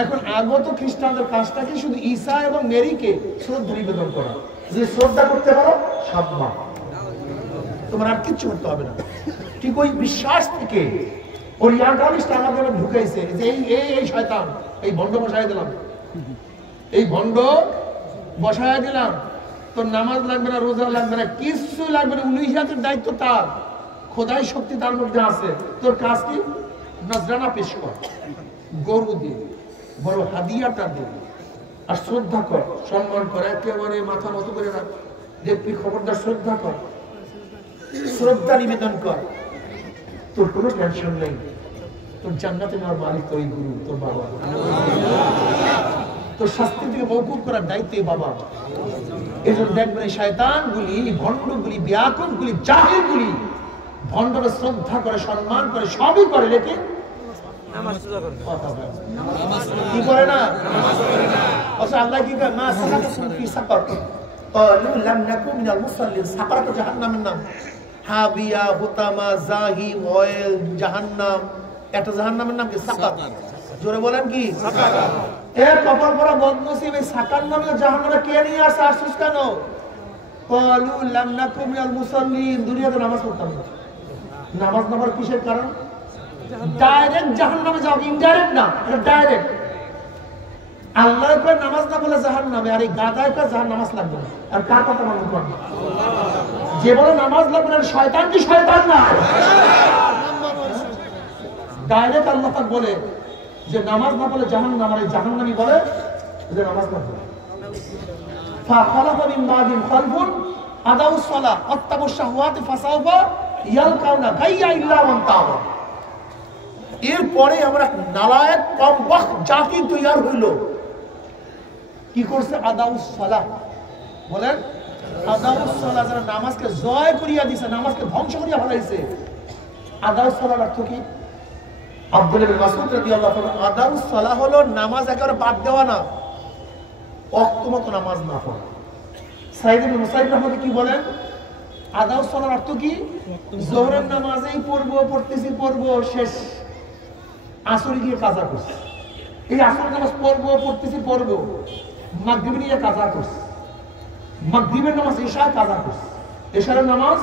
এখন আগত খ্রিস্টানদের কাজটা কি? শুধু ঈসা এবং মেরিকে শ্রদ্ধা নিবেদন করা। যদি শ্রদ্ধা করতে পারো সব মাফ, তোমার আর কিচ্ছু করতে হবে না। ঠিক ওই বিশ্বাস থেকে ওরিয়েন্টালিস্ট আমাদের ঢুকাইছে যে এই শয়তান, এই ভণ্ড বসায় দিলাম, এই ভণ্ড বসায় দিলাম, তোর নামাজ লাগবে না, রোজা লাগবে না, কিছু লাগবে না, উলুহিয়াতের দায়িত্ব তার, খোদাই শক্তি তার মধ্যে আছে। তোর কাজ কি? নজরানা পেশ কর, গরু দিয়ে বড় হাদিয়াটা দিয়ে, আর শ্রদ্ধা কর, সম্মান কর, একেবারে মাথা মতো করে রাখ, দেখবি খবরদার শ্রদ্ধা কর, শ্রদ্ধা নিবেদন কর, তোর কোনো টেনশন নেই। তোর জান্নাতে নেওয়ার মালিক তো ওই গুরু, তোর বাবা। তোর শাস্তি থেকে মওকুফ করার দায়িত্ব বাবা। এজন্য দেখবেন এই শয়তানগুলি, ভণ্ডগুলি, ব্যাকুলগুলি, জাহিলগুলি ভণ্ডকে শ্রদ্ধা করে, সম্মান করে, সবই করে, লেকিন কি করে না? আচ্ছা আল্লাহ কি করে? মা সালাকাকুম ফি সাকার ক্বালু লাম নাকু মিনাল মুসাল্লিন। সাকার তো জাহান্নামের নাম। হাবিয়া, হুতামা, জাহিম, ওয়েল, জাহান্নাম। একটা জাহান্নামের নাম কি? সাকার। জোরে বলেন কি? সাকার। এর কপাল পরা বদনসিব এই সাকার নামে জাহান্নামে কে নিয়ে আসে? আসছিস কেন? ক্বালু লাম নাকু মিনাল মুসাল্লিন। দুনিয়াতে নামাজ পড়তাম না। নামাজ না পড়ার কিসের কারণ? ডাইরেক্ট জাহান্নামে যাও, ইনডাইরেক্ট না, এটা ডাইরেক্ট। আল্লাহর কয় নামাজ না বলে জাহান্নামে, আর এই গাদায় কয় জাহান নামাজ লাগবে না। আর কার কথা মানব? যে বলে নামাজ লাগবে না শয়তান কি শয়তান না? ডাইরেক্ট আল্লাহ পাক বলে যে নামাজ না বলে জাহান্নাম, আর এই জাহান্নামী বলে যে নামাজ না পড়ে। ফাখালাফা মিন বাদিহিম খালফুন আদাউস সালাহ ওয়াত্তাবুশ শাহওয়াতি ফাসাউফা ইয়ালকাউনা গায়য়া ইল্লা মান তাবা। এরপরে আমরা নালায়েক কমবখ জাতি তৈরি হইল। কি করছে? আদাউস সালাহ। বলেন আদাউস সালাহ, যারা নামাজকে জয় করিয়া দিছে, নামাজকে ধ্বংস করিয়া ফেলাইছে। আদাউস সালাহর অর্থ কি? আব্দুল্লাহ বিন মাসউদ রাদিয়াল্লাহু আনহু, আদাউস সালাহ হলো নামাজ একেবারে বাদ দেওয়া না, ওয়াক্ত মতো নামাজ না পড়া। সাইদ ইবনে মুসাইয়িব রাহমাতুল্লাহ কি বলেন? আদাউস সালাহর অর্থ কি? যোহরের নামাজেই পড়বো শেষ, আসরে গিয়ে কাজা করছে, এই আসরের নামাজ পড়বো, মাগরিবে নিয়ে কাজা করছে, মাগরিবের নামাজ ইশায় কাজা করছে, ইশারের নামাজ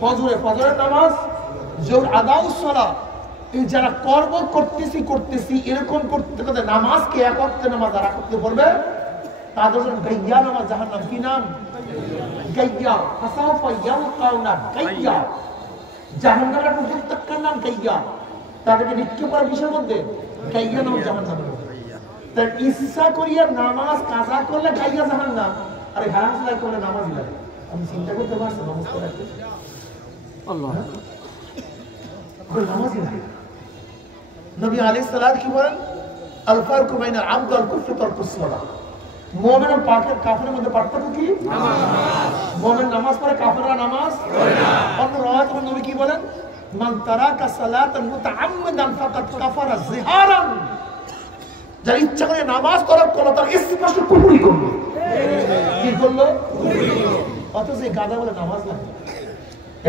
ফজরের নামাজ যোহর। আদাউস সালাহ এই যারা কর্ম করতেছি এরকম করতে করতে নামাজকে এক ওয়াক্তে নামাজ আর এক ওয়াক্তে পড়বে, তাদের জন্য গাইয়া নামাজ জাহান্নাম। কি নাম? গাইয়া। ফাসাউফা ইয়ালকাউনা গাইয়া। জাহান্নামের প্রত্যেকটার নাম গাইয়া। তাদেরকে নিক্ষেপ করার বিষয়ের মধ্যে গাইয়া নাম জাহান্নামের মধ্যে। তার ইচ্ছা করিয়া নামাজ কাজা করলে গাইয়া জাহান্নাম, আর হারাম সালাত করলে নামাজই লাগে। আমি চিন্তা করতে পারছি নামাজ পড়াতে আল্লাহ নামাজই লাগে। নবী আলাইহিস সালাত কি বলেন? আল ফারকু বাইনাল আবদ ওয়াল কুফর তারকুস সালাত। মুমিন আর কাফেরের মধ্যে পার্থক্য কি? নামাজ। মুমিন নামাজ পড়ে, কাফেররা নামাজ পড়ে না। অন্য রাওয়ায়াতে নবী কি বলেন? মান তারাকা সালাতান মুতাআম্মিদান ফাকাদ কাফারা জিহারান। যারা ইচ্ছা করে নামাজ তরক করলো তার স্পষ্ট কুফরি করলো। কি করলো? কুফরি করলো। অথচ এই গাধা বলে নামাজ লাগে।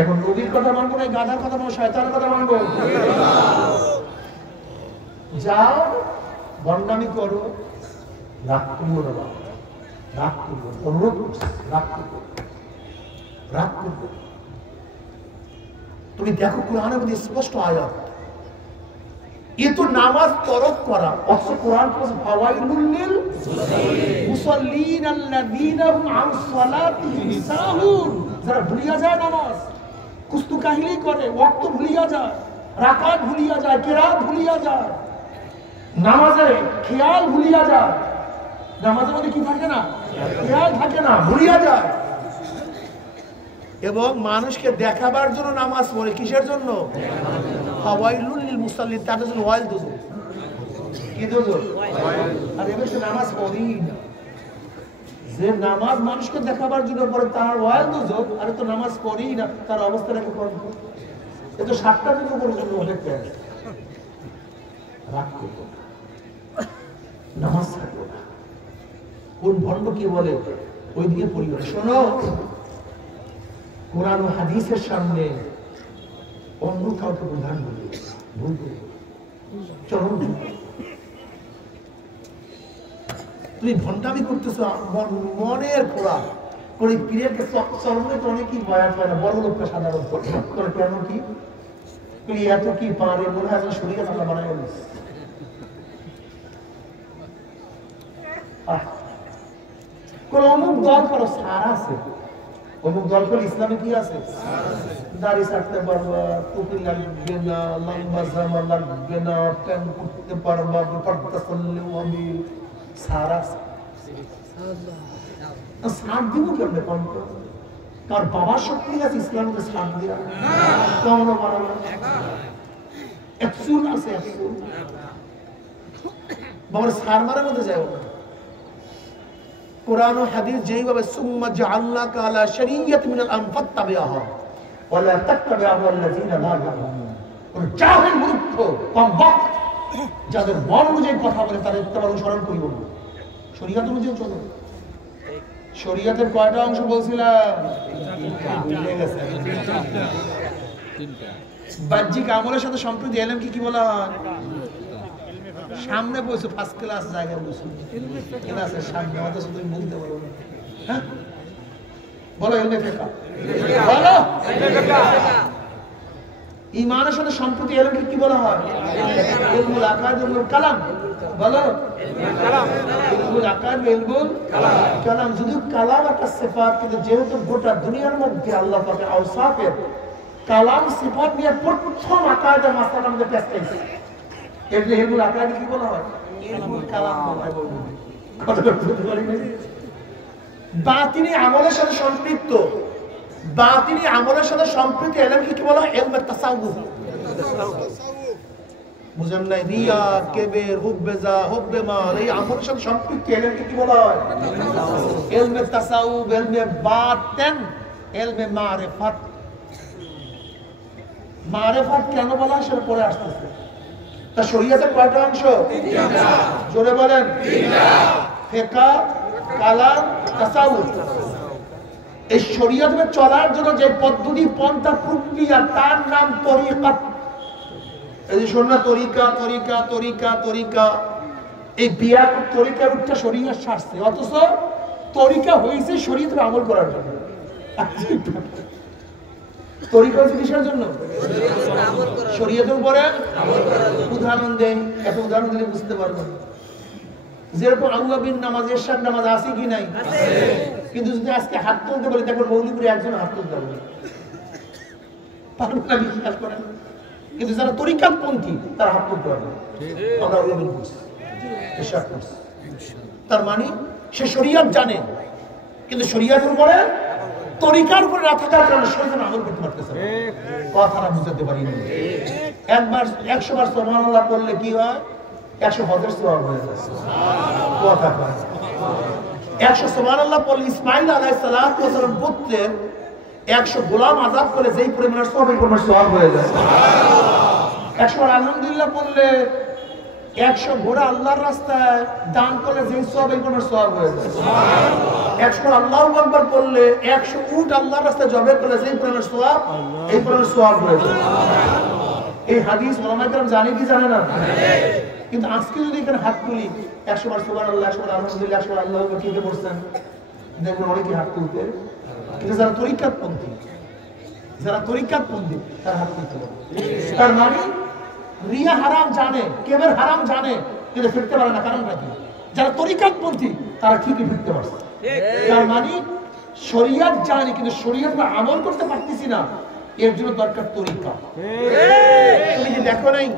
এখন নবীর কথা মানবো না, এই গাধার কথা মানবো, শয়তানের কথা মানবো? যাও বন্ডামি করো, রাগ করবো না বাবা, রাগ করবো, অনুরোধ করছি, রাগ করবো। তুমি দেখো কোরআনের মধ্যে স্পষ্ট আয়াত, এ তো নামাজ তরক করা। অথচ কোরআন বলছে ফাওয়াইলুল লিল মুসাল্লিন আল্লাযীনা হুম আন সালাতিহিম সাহুন। যারা ভুলিয়া যায় নামাজ, কুস্তু কাহিনী করে, ওয়াক্ত ভুলিয়া যায়, রাকাত ভুলিয়া যায়, কিরাত ভুলিয়া যায়, নামাজে খেয়াল ভুলিয়া যায়। নামাজের মধ্যে কি থাকে না? খেয়াল থাকে না, ভুলিয়া যায়। এবং মানুষকে দেখাবার জন্য নামাজ পড়ে। কিসের জন্য? ফাওয়াইলুল লিল মুসাল্লিন, তাদের জন্য ওয়াইল দুজক। কি দুজক? আর এবার সে নামাজ পড়েই না। যে নামাজ মানুষকে দেখাবার জন্য পড়ে তার ওয়াইল দুজক, আর তো নামাজ পড়েই না, তার অবস্থাটাকে করবো। এ তো 7টা দিন পর্যন্ত অনেক রাগ করবো না, নামাজ ছাড়বো না। কোন ভণ্ড কি বলে ওইদিকে পরিবার। শোনো, কোরআন ও হাদিসের সামনে অন্য কাউকে প্রধান বলবে, ভুল করবো। চলো, তুমি ভণ্ডামি করতেছ মনের খোলা করে পীরের চরণে তো অনেকই বয়ান পায় না, বড় লোকটা সাধারণ করে। কেন কি এত কি পারে মনে হয় শরীরে আমরা বানাই কোন অমুক দল করো সার আছে, অমুক দল করে ইসলামে কি আছে, দাড়ি ছাড়তে পারবা, টুপি লাগবে না, লম্বা জামা লাগবে না, প্যান্ট করতে পারবা, পর্দা করলেও আমি সার আছে। সার দিব কেমনে কম করে? কার বাবার শক্তি আছে ইসলামকে সার দিয়া কেমন বানাবো? একচুল আছে, একচুল বাবার সার মারার মধ্যে যাও না। কোরআন ও হাদিস যেইভাবে সুম্মা জাআলনাকা আলা শরীয়তিন মিনাল আমর ফাত্তাবিআহা ওয়া লা তাত্তাবি'আহু আল্লাযীনা লা ইয়া'লামুন। কোন জাহিল মূর্খ কমবক্ত যাদের মন অনুযায়ী কথা বলে তাদের ইত্তেবা অনুসরণ করিব না, শরীয়ত অনুযায়ী চলো। শরীয়তের কয়টা অংশ বলছিলাম? বাহ্যিক আমলের সাথে সম্পৃক্ত এলেম কি কি বলা হয়? সামনে বসে ফার্স্ট ক্লাস জায়গায় বসে ক্লাসের সামনে অথচ তুমি বলতে পারো না। হ্যাঁ বলো, এলমে ফিকহ বলো। ঈমানের সাথে সম্পৃক্ত এলেমকে কি বলা হয়? ইলমুল আকাদ, ইলমুল কালাম বলো। ইলমুল আকাদ, ইলমুল কালাম। যদি কালাম একটা সিফাত, কিন্তু যেহেতু গোটা দুনিয়ার মধ্যে আল্লাহ পাকের আওসাফের কালাম সিফাত নিয়ে প্রথম আকাদের মাসআলা আমাদের পেশ করেছে, এগুলো ইলমুল আকাদ কি বলা হয়? ইলমুল কালাম বলা হয়। কথাটা বুঝতে পারিনি? বাতিনি আমলের সাথে সম্পৃক্ত, বাতিনি আমলের সাথে সম্পৃক্ত এলেমকে কি বলা হয়? ইলমে তাসাউফ। বুঝেন নাই? রিয়া, কেবের, হুব্বেজা, হুব্বে মাল, এই আমলের সাথে সম্পৃক্ত এলেমকে কি বলা হয়? ইলমে তাসাউফ, ইলমে বাতিন, ইলমে মারিফাত। মারিফাত কেন বলা হয় সেটা পরে আসতেছে। তা শরীয়তের কয়টা অংশ? তিনটা। জোরে বলেন। তিনটা। ফিকহ, কালাম, তাসাউফ। এই শরীয়তে চলার জন্য যে পদ্ধতি, পন্থা, প্রক্রিয়া, তার নাম তরিকাত। এই যে শোনা তরিকা তরিকা তরিকা তরিকা, এই বিয়া তরিকা উঠটা শরীয়ত শাস্ত্রে, অথচ তরিকা হয়েছে শরীয়তের আমল করার জন্য। তরিকা হয়েছে কিসের জন্য? শরীয়তের উপরে উদাহরণ দেন, এত উদাহরণ দিলে বুঝতে পারবেন। যেরকম আউয়াবিন নামাজ, এরশাদ নামাজ আছে কি নাই? কিন্তু যদি আজকে হাত তুলতে বলি, দেখবেন মৌলভীপুরে একজন হাত তুলতে পারবে না, বিশ্বাস করেন। কিন্তু যারা তরিকাতপন্থী তারা হাত তুলতে পারবে। আমরা আউয়াবিন করছি, এরশাদ করছি, তার মানে সে শরীয়ত জানে, কিন্তু শরীয়তের উপরে তরিকার উপরে না থাকার কারণে শরীয়ত আমল করতে পারতেছে না। কথাটা বুঝাতে পারি না। একবার 100 বার সুবহানাল্লাহ করলে কি হয়? 100 হজের সওয়াব হয়ে যায়। কথা কয় 100 সুবহানাল্লাহ পড়লে ইসমাঈল আলাইহিস সালাম পুত্রের 100 গোলাম আযাদ করে যেই পরিমাণের সওয়াব, এই পরিমাণের সওয়াব হয়ে যায়। সুবহানাল্লাহ। 100 বার আলহামদুলিল্লাহ পড়লে 100 ঘোড়া আল্লাহর রাস্তায় দান করলে যেই সওয়াব, এই পরিমাণের সওয়াব হয়ে যায়। সুবহানাল্লাহ। 100 বার আল্লাহু আকবার পড়লে 100 উট আল্লাহর রাস্তায় জবে করলে যেই পরিমাণের সওয়াব, এই পরিমাণের সওয়াব হয়ে যায়। সুবহানাল্লাহ। এই হাদিস ওলামায়ে কেরাম জানে কি জানে না? কিন্তু আজকে যদি এখানে হাত তুলি, 100 বার সুবহানাল্লাহ, 100 বার আলহামদুলিল্লাহ, 100 বার আল্লাহু আকবার কি বলছেন, দেখবেন অনেকে হাত তুলতে। কিন্তু যারা তরিকাতপন্থী, যারা তরিকাতপন্থী তারা হাত তুলতে পারে। তার মানে রিয়া হারাম জানে, কেবের হারাম জানে, কিন্তু ফিরতে পারে না। কারণটা কি? যারা তরিকাতপন্থী তারা ঠিকই ফিরতে পারছে। তার মানে শরীয়ত জানি, কিন্তু শরীয়ত আমল করতে পারতেছি না, এর জন্য দরকার তরিকা। তুমি কি দেখো নাই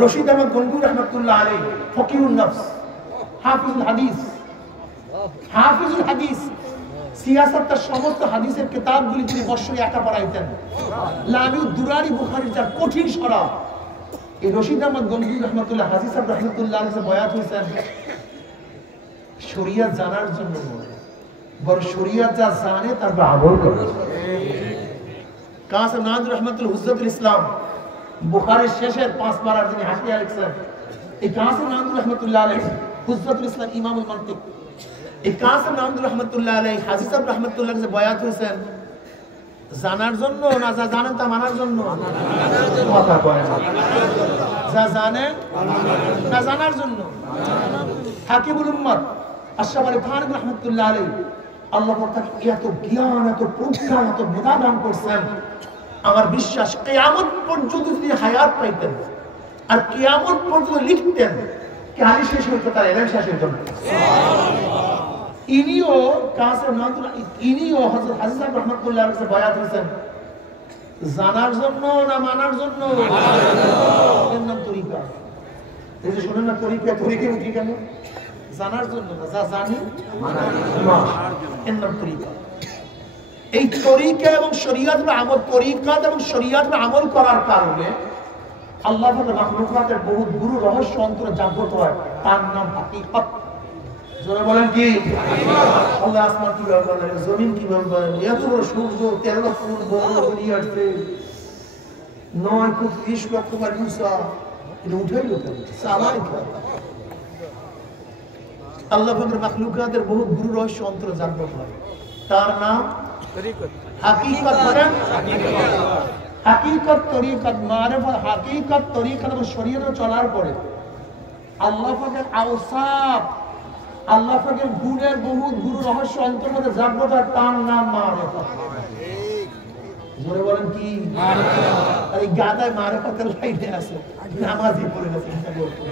রশিদ আহমদ গঙ্গুর রহমাতুল্লাহ আলাইহি, ফকিহুন নফস, হাফিজুল হাদিস, হাফিজুল হাদিস, সিয়াসাতের সমস্ত হাদিসের কিতাবগুলি তিনি বর্ষে একা পড়াইতেন। লামিউদ দুরারি বুখারীর যা কঠিন শরা, এই রশিদ আহমদ গঙ্গুর রহমাতুল্লাহ হাদিস সাহেব রহমাতুল্লাহ আলাইহি বয়াত হয়েছেন শরীয়ত জানার জন্য নয়, বরং শরীয়ত যা জানে তার আমল করে। কাসিম নাদ রহমাতুল্লাহ হুজ্জাতুল ইসলাম বুখারীর শেষের 5 পারার যিনি হাসিয়া লিখছেন, এই কাসিম নামদুল রহমতুল্লাহ আলাইহি হুজরাতুল ইসলাম ইমামুল মান্তিক, এই কাসিম নামদুল রহমতুল্লাহ আলাইহি হাজী সাহেব রহমতুল্লাহ যে বয়াত হয়েছেন জানার জন্য না যা জানেন তা মানার জন্য? কথা কয় না। যা জানেন না জানার জন্য। হাকিমুল উম্মাত আশরাফ আলী থানভী রহমতুল্লাহ আলাইহি আল্লাহ তাআলা এত জ্ঞান, এত প্রজ্ঞা, এত মেধা দান করছেন, আমার বিশ্বাস কিয়ামত পর্যন্ত যদি হায়াত পাইতেন আর কিয়ামত পর্যন্ত লিখতেন, কালি শেষ হইতো, তার এলেম শেষ হইতো না। ইনিও কাসিম নামদুল, ইনিও হযরত হাজী সাহেব রহমাতুল্লাহ আলাইহি বয়াত হয়েছেন জানার জন্য না মানার জন্য? এর নাম তরিকা। এই যে শুনেন না তরিকা, তরিকা উঠি কেন? জানার জন্য না, যা জানি মানার জন্য, এর নাম তরিকা। এই তরিকা এবং শরীয়তের আমল, তরিকাত এবং শরীয়তের আমল করার কারণে আল্লাহ তাআলা মাখলুকাতের বহুত গুরু রহস্য অন্তরে জাগ্রত হয়, তার নাম হাকিকত। জোরে বলেন কি? আল্লাহ আসমান কিভাবে বানালেন, জমিন কিভাবে বানালেন, এত বড় সূর্য 13 লক্ষ বড় দুনিয়া আসছে, 9 কোটি 30 লক্ষ বার মুসা, এটা উঠাইল কেন? সালাই কেন? আল্লাহ পাকের মাখলুকাতের বহুত গুরু রহস্য অন্তরে জাগ্রত হয়, তার নাম হাকিকত। বলেন হাকিকত, তরিকত, মারিফত, হাকিকত, তরিকত এবং শরীয়তে চলার পরে আল্লাহ পাকের আওসাফ, আল্লাহ পাকের গুণের বহুত গুরু রহস্য অন্তর্গত জাগ্রত, তার নাম মারিফত। জোরে বলেন কি? মারিফত। এই গাদায় মারিফতের লাইনে আছে, নামাজই পড়ে না, চিন্তা করতে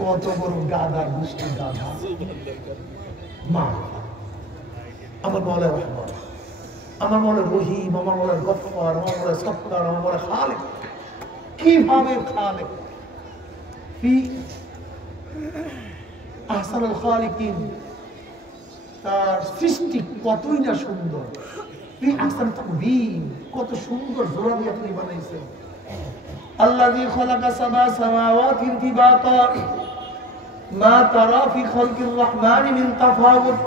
কত বড় গাদার গোষ্ঠী গাধা। মারিফত। আমার মাওলা রহমান, আমার মাওলা রহিম, আমার মাওলা গফফার, আমার মাওলা সত্তার, আমার মাওলা খালিক। কিভাবে খালিক? ফি আহসানুল খালিকিন, তার সৃষ্টি কতই না সুন্দর। ফি আহসান তাকবীর, কত সুন্দর জোড়া দিয়ে তিনি বানাইছেন। আল্লাযী খালাকা সাবা সামাওয়াতিন তিবাকা মা তারা ফি খালকির রহমানি মিন তাফাউত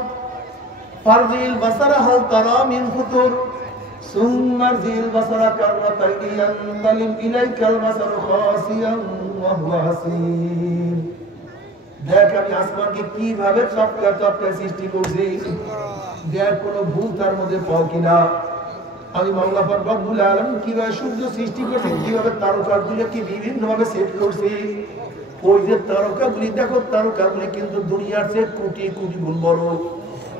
ফারজিল বাসারা হাল তারা মিন ফুতুর সুম্মা আরজিল বাসারা কাররাতাইনি ইয়ানকালিব ইলাইকাল বাসারু খাসিয়ান ওয়া হুয়া হাসীন। দেখ আমি আসমানকে কিভাবে চপকা চপকা সৃষ্টি করছি, দেখ কোনো ভুল তার মধ্যে পাও কিনা। আমি মাওলা পাক রব্বুল আলামিন কিভাবে সূর্য সৃষ্টি করছি, কিভাবে তারকাগুলোকে বিভিন্ন ভাবে সেট করছি। ওই যে তারকাগুলি দেখো, তারকাগুলি কিন্তু দুনিয়ার চেয়ে কোটি কোটি গুণ বড়,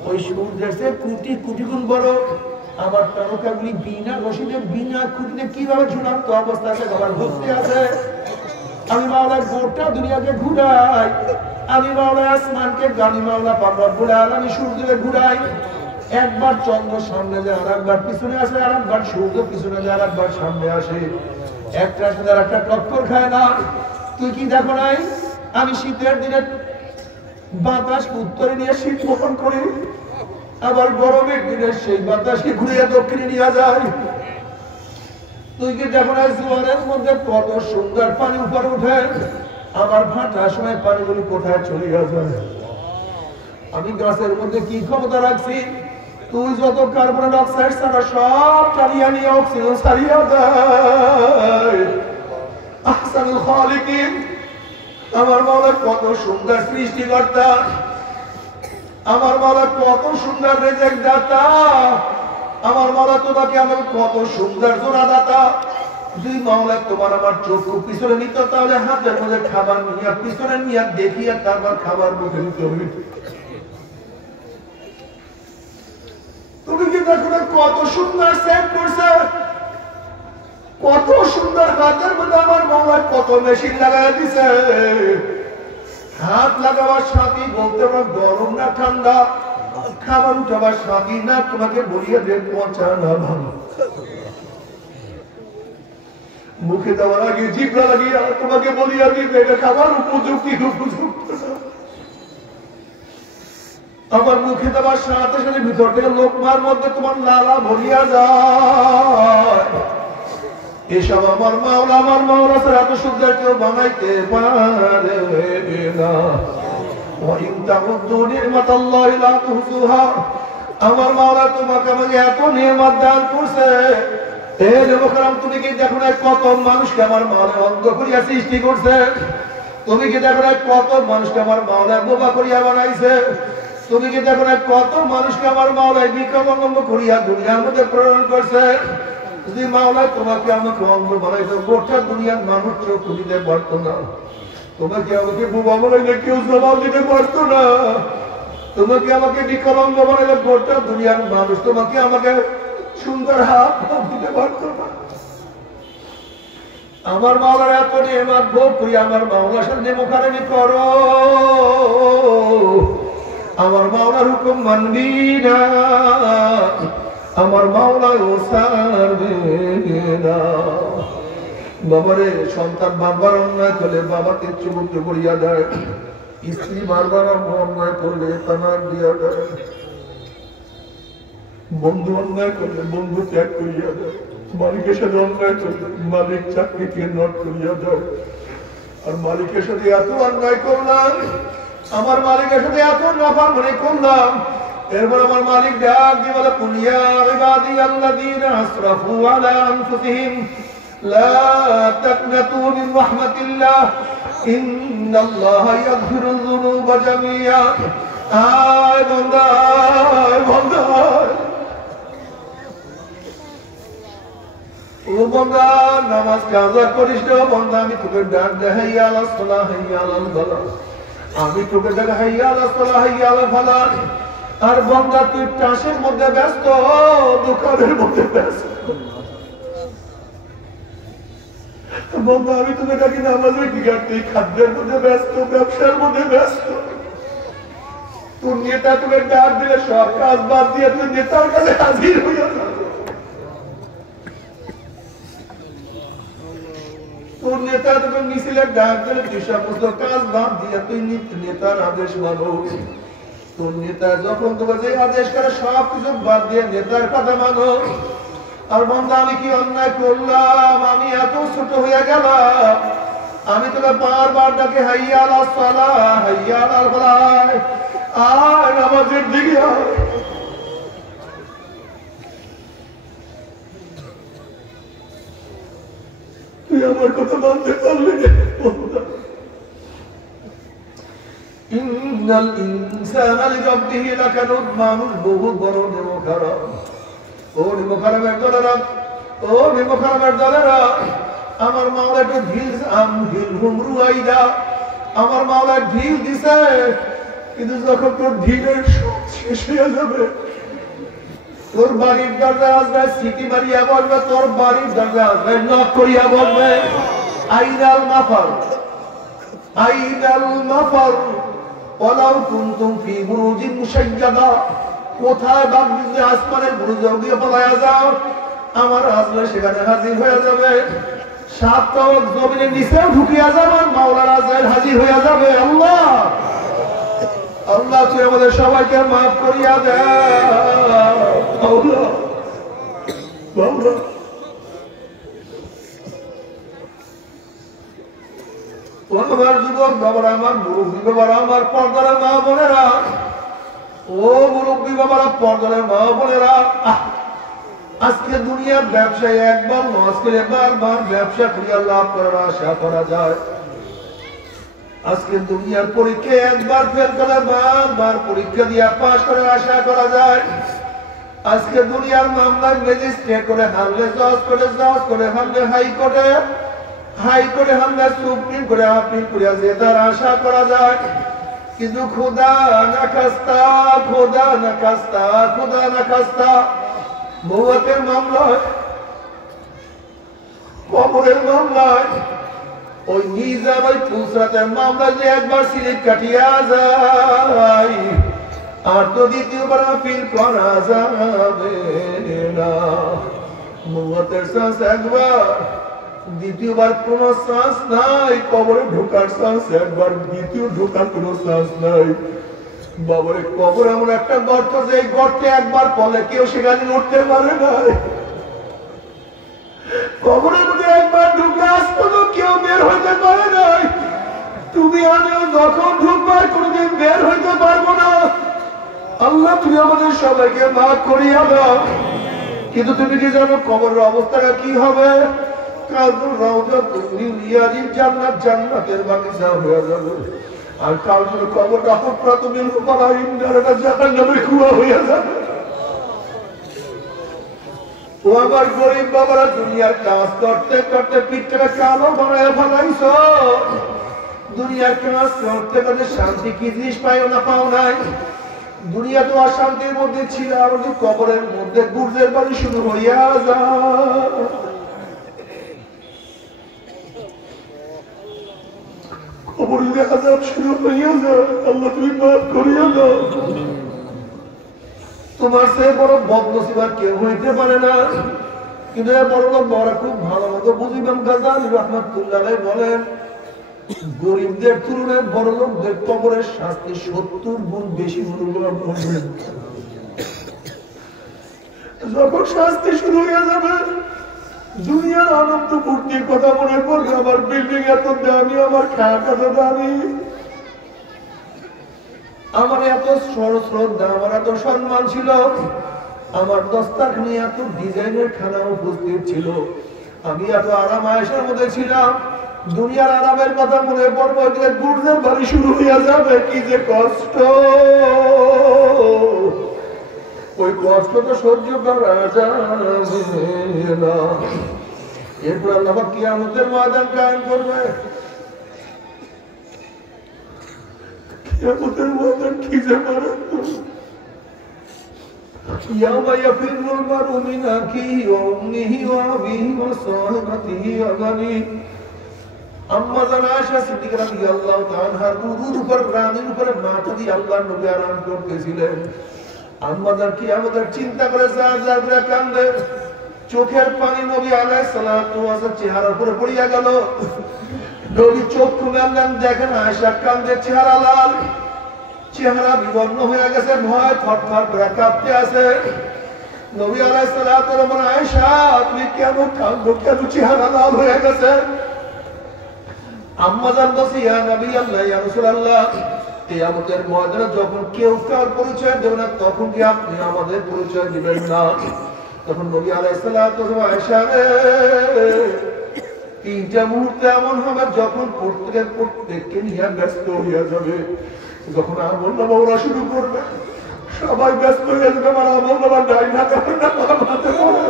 ওই সূর্যের চেয়ে কোটি কোটি গুণ বড়। আমার তারকাগুলি বিনা রশিদে, বিনা খুঁটিতে কিভাবে ঝুলন্ত অবস্থা আছে, আমার ঘুরতে আছে। আমি মাওলা গোটা দুনিয়াকে ঘুরাই, আমি মাওলা আসমানকে গানি, মাওলা পাক রব্বুল আলামিন সূর্যকে ঘুরাই। একবার চন্দ্র সামনে যায়, আরেকবার পিছনে আসে, আরেকবার সূর্য পিছনে যায়, আরেকবার সামনে আসে। একটার সাথে আরেকটা টক্কর খায় না। তুই কি দেখো নাই আমি শীতের দিনে বাতাস উত্তরে নিয়ে শীত বহন করি, আবার গরমের দিনে সেই বাতাসকে ঘুরিয়ে দক্ষিণে নিয়ে যায়। তুই কি দেখো না জোয়ারের মধ্যে কত সুন্দর পানি উপরে উঠে, আমার ভাটার সময় পানিগুলি কোথায় চলে যায়। আমি গাছের মধ্যে কি ক্ষমতা রাখছি, তুই যত কার্বন ডাই অক্সাইড ছাড়া সব চালিয়ে নিয়ে অক্সিজেন ছাড়িয়ে দেয়। আহসানুল খালিকিন, আমার মাওলা কত সুন্দর সৃষ্টিকর্তা, আমার মাওলা কত সুন্দর রিজিক দাতা, আমার মাওলা তোমাকে আমার কত সুন্দর জোড়া দাতা। যদি মাওলা তোমার আমার চোখ পিছনে নিত, তাহলে হাতের মধ্যে খাবার নিয়ে পিছনে নিয়ে দেখিয়ে তারপর খাবার মুখে নিতে হবে। তুমি কি দেখো কত সুন্দর সেট করছে, কত সুন্দর হাতের মধ্যে আমার মাওলা কত মেশিন লাগাই দিছে। হাত লাগাবার সাথে বলতে পারো গরম না ঠান্ডা, খাবার উঠাবার সাথে না তোমাকে বলিয়ে দেব পচা না ভালো। মুখে দেওয়ার আগে জিভা লাগিয়ে তোমাকে বলিয়ে দিবে এটা খাবার উপযুক্তি উপযুক্ত। আমার মুখে দেওয়ার সাথে সাথে ভিতর থেকে লোকমার মধ্যে তোমার লালা ভরিয়া যায়। এসব আমার মাওলা ছাড়া এত সুন্দর কেউ বানাইতে পারে না। আমার মাওলা তোমাকে আমাকে এত নিয়ামত দান করছে। তুমি কি দেখো না কত মানুষকে আমার মাওলা অন্ধ করিয়া সৃষ্টি করছে। তুমি কি দেখো না কত মানুষকে আমার মাওলায় বোবা করিয়া বানাইছে? তুমি কি দেখো না কত মানুষকে আমার মাওলায় বিকলঙ্গ করিয়া দুনিয়ার মধ্যে প্রেরণ করছে? যদি মাওলায় তোমাকে আমাকে অঙ্গ বানাইতো, গোটা দুনিয়ার মানুষ চোখ দিতে পারতো না। তোমাকে আমাকে বোবা বানাইলে কেউ জবাব দিতে পারতো না। তোমাকে আমাকে বিকলঙ্গ বানাইলে গোটা দুনিয়ার মানুষ তোমাকে আমাকে সুন্দর হাত দিতে পারতো না। আমার মাওলার এত নিয়ামত ভোগ করি, আমার মাওলার সাথে মোকাবিলা করো। আমার মাওলার হুকুম মানবি না, আমার মাওলা ও ছাড়বে না। বাবারে, সন্তান বারবার অন্যায় করলে বাবাকে চুমুক্ত করিয়া দেয়, স্ত্রী বারবার অন্যায় করলে তানার দিয়া দেয়, বন্ধু অন্যায় করলে বন্ধু ত্যাগ করিয়া দেয়, মালিকের সাথে অন্যায় করলে মালিক চাকরি থেকে নট করিয়া দেয়। আর মালিকের সাথে এত অন্যায় করলাম, আমার মালিকের সাথে এত নাফরমানি করলাম, এরপর আমার মালিক ডাক দিয়ে বলে, কুল ইয়া ইবাদিয়াল্লাযীনা আসরাফু আলা আনফুসিহিম লা তাকনাতু মিন রাহমাতিল্লাহ ইন্নাল্লাহা ইয়াগফিরুয যুনুবা জামিআ। আয় বান্দা, আয় বান্দা, ও বান্দা, নামাজ কাজা করিস না বান্দা। আমি তোকে ডাক দে, হাইয়া আলাস সালাহ, হাইয়া আলাল ফালাহ। আমি তোকে ডাক, হাইয়া আলাস সালাহ, হাইয়া আলাল ফালাহ। আর বান্দা তুই চাষের মধ্যে ব্যস্ত, দোকানের মধ্যে ব্যস্ত। বান্দা আমি তোকে ডাকি নামাজের দিকে, তুই খাদ্যের মধ্যে ব্যস্ত, ব্যবসার মধ্যে ব্যস্ত। তোর নেতা তোকে ডাক দিলে সব কাজ বাদ দিয়ে তুই নেতার কাছে হাজির হইয়া যাবে। তোর নেতা তোকে মিছিলে ডাক দিলে তুই সমস্ত কাজ বাদ দিয়ে তুই নেতার আদেশ মানো। তোর নেতা যখন তোকে যে আদেশ করে সব কিছু বাদ দিয়ে নেতার কথা মানো। আর বান্দা আমি কি অন্যায় করলাম? আমি এত ছোট হয়ে গেলাম, আমি তোকে বারবার ডাকে, হাইয়া আলাস সালাহ, হাইয়া আলাল ফালাহ, আয় নামাজের দিকে আয়। তুই আমার কথা মানতে পারলি না। ইন্নাল ইনসানা লিরাব্বিহি লাকানুদ। মানুষ বহুত বড় নেমখারাম। ও নেমখারামের দলেরা, ও নেমখারামের দলেরা, আমার মাওলা একটু ঢিল হুমরুয়াইদা, আমার মাওলা ঢিল দিছে, কিন্তু যখন তোর ঢিলের শেষ হয়ে যাবে, তোর বাড়ির দরজা আসবে সিটি মারিয়া বলবে, তোর বাড়ির দরজা আসবে নক করিয়া বলবে, আইনাল মাফার, আইনাল মাফার ওয়ালাউ কুনতুম ফি বুরুজিন মুশাইয়াদা। কোথায় বাগদিতে আসমানের বুরুজে দিয়ে পালায়া যাও, আমার আসলে সেখানে হাজির হয়ে যাবে। সাত তরফ জমিনের নিচেও ঢুকিয়া যাবেন, মাওলানা আজরাইল হাজির হয়ে যাবে। আল্লাহ আল্লাহ তুই আমাদের সবাইকে মাফ করিয়া দে। আমার যুবক বাবারা, আমার মুরব্বী বাবারা, আমার পর্দার মা বোনেরা, ও মুরব্বী বাবারা, পর্দার মা বোনেরা, আজকে দুনিয়ার ব্যবসায় একবার লস করে বারবার ব্যবসা করিয়া লাভ করার আশা করা যায়। আজকে দুনিয়ার পরীক্ষা একবার ফেল করে বারবার পরীক্ষা দিয়ে পাশ করার আশা করা যায়। আজকে দুনিয়ার মামলায় ম্যাজিস্ট্রেট করে হামলে, জজ করে হামলে, হাইকোর্টে হামলে, সুপ্রিম করে আপিল করিয়া জেতার আশা করা যায়। কিন্তু খোদা না খাস্তা, খোদা না খাস্তা, খোদা না খাস্তা, মৌয়াতের মামলায়, কবরের মামলায়, ওই নিজাম ওই ফুসরাতের মামলায় যে একবার সিলিপ কাটিয়া যায়, আর তো দ্বিতীয়বার আপিল করা যাবে না। মৌয়াতের চান্স একবার, দ্বিতীয়বার কোন চান্স নাই। কবরে ঢোকার চান্স একবার, দ্বিতীয় ঢোকার কোন চান্স নাই। বাবারে, কবর এমন একটা গর্ত যে গর্তে একবার পড়লে কেউ সেখানে উঠতে পারে না। কবরের মধ্যে একবার ঢুকে আসতো তো কেউ বের হইতে পারে নাই। তুমি আমিও যখন ঢুকবার কোনদিন বের হইতে পারবো না। আল্লাহ তুমি আমাদের সবাইকে মাফ করিয়া দাও। কিন্তু তুমি কি জানো কবরের অবস্থাটা কি হবে? কাউর রাউদাতুল মিন রিয়াদিল জান্নাত, জান্নাতের বাগিচা হয়ে যাবে। আর কাউর কবরটা হুফরাতু মিন হুফরাইন নার, জাহান্নামের কুয়া হয়ে যাবে। ও আমার গরিব বাবারা, দুনিয়ার কাজ করতে করতে পিঠটাকে কালো বানায় ফেলাইছ। দুনিয়ার কাজ করতে করতে শান্তি কি জিনিস পাইও না, পাও নাই। দুনিয়া তো অশান্তির মধ্যে ছিল, আমাদের কবরের মধ্যে গুর্জের বাড়ি শুরু হইয়া যায়। কবরের আযাব শুরু হইয়া যায়। আল্লাহ তুমি মাফ করিয়া দাও। তোমার সে বড় বদনসিব আর কেউ হইতে পারে না। কিন্তু এ বড় লোক বড় খুব ভালো মতো বুঝিবাম গাজালি রাহমাতুল্লাহ আলাইহি বলেন, গরিবদের তুলনায় বড় লোকদের কবরের শাস্তি 70 গুণ বেশি হবে। যখন শাস্তি শুরু হয়ে যাবে, দুনিয়ার আনন্দ ফুর্তির কথা মনে পড়বে। আমার বিল্ডিং এত দামি, আমার খাট এত দামি, আমার এত শ্রদ্ধা, আমার এত সম্মান ছিল, আমার দস্তারখানি এত ডিজাইনের খানা উপস্থিত ছিল, আমি এত আরাম আয়েশের মধ্যে ছিলাম। দুনিয়ার আরামের কথা মনে পড়বো, ওইদিকে গুর্জের বাড়ি শুরু হইয়া যাবে। কি যে কষ্ট, ওই কষ্ট তো সহ্য করা যাবে না। এরপর আল্লাহ কিয়ামতের ময়দান কায়েম করবে। কিয়ামতের ময়দান কি যে মারাত্মক। ইয়াওমা ইয়াফিরুল মারউ মিন আখিহি ওয়া উম্মিহি ওয়া আবিহি ওয়া সাহিবাতিহি ওয়া বানিহি। আম্মা জান আয়েশা সিদ্দিকা রাদিয়াল্লাহু তাআলা আনহার উরুর উপর, রানের উপরে মাথা দিয়ে আল্লাহর নবী আরাম করতেছিলেন। আম্মা জান কিয়ামতের চিন্তা করে জার জার করে কান্দে। চোখের পানি নবী আলাইহিস সালাতু ওয়াস চেহারার উপরে পড়িয়া গেল। নবী চোখ খুললেন, দেখেন আয়েশা কান্দে, চেহারা লাল, চেহারা বিবর্ণ হয়ে গেছে, ভয় থরথর করে কাঁপতে আছে। নবী আলাইহিস সালাতু ওয়াস বলেন, আয়েশা তুমি কেন কাঁদো, কেন চেহারা লাল হয়ে গেছে? আম্মা জান বলছে, ইয়া নবী আল্লাহ, ইয়া রাসূলুল্লাহ, কিয়ামতের ময়দানে যখন কেউ কার পরিচয় দেবে না, তখন কি আপনি আমাদের পরিচয় দিবেন না? তখন নবী আলাইহিস সালাতু ওয়াস আয়েশা রে, 3টা মুহূর্তে এমন হবে যখন প্রত্যেককে নিয়ে ব্যস্ত হইয়া যাবে। যখন আমল নামা ওরা শুরু করবে, সবাই ব্যস্ত হয়ে যাবে, আমার আমল নামা ডাইনা যাবে না, হাতে পড়ে।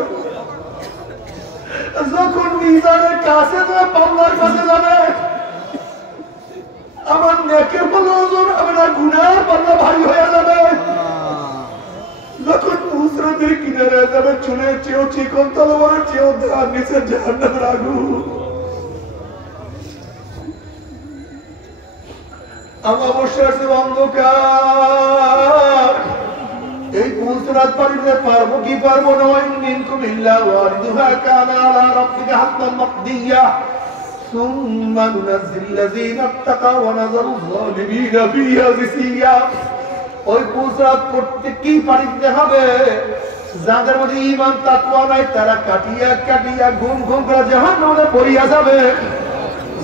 যখন মিজানের কাছে যাবে, পাল্লার কাছে যাবে, আমার নেকের পাল্লা ওজন হবে না, গুনাহের পাল্লা ভারী হয়ে যাবে। যখন মুসরাতের কিনারে যাবে, চুলের চেয়েও চিকন, তলোয়ারের চেয়েও ধার, নিচে জাহান্নামের আগুন। আমাবস্যার যে অন্ধকার, এই পুলসরাত পারিতে পারবো কি পারবো না? মিনকুম ইল্লা ওয়ারিদুহা কানা আলা রাব্বিকা হাত্তান মাকদিয়া সুম্মা নুনাজ্জিল্লাযীনা ইত্তাকাউ ওয়া নাযারু যালিমিনা ফিহা জিসিয়া। ওই পুলসরাত প্রত্যেককেই পার দিতে হবে। যাদের মধ্যে ঈমান তাকওয়া নাই, তারা কাটিয়া কাটিয়া ঘুম ঘুম করে জাহান্নামে পড়িয়া যাবে।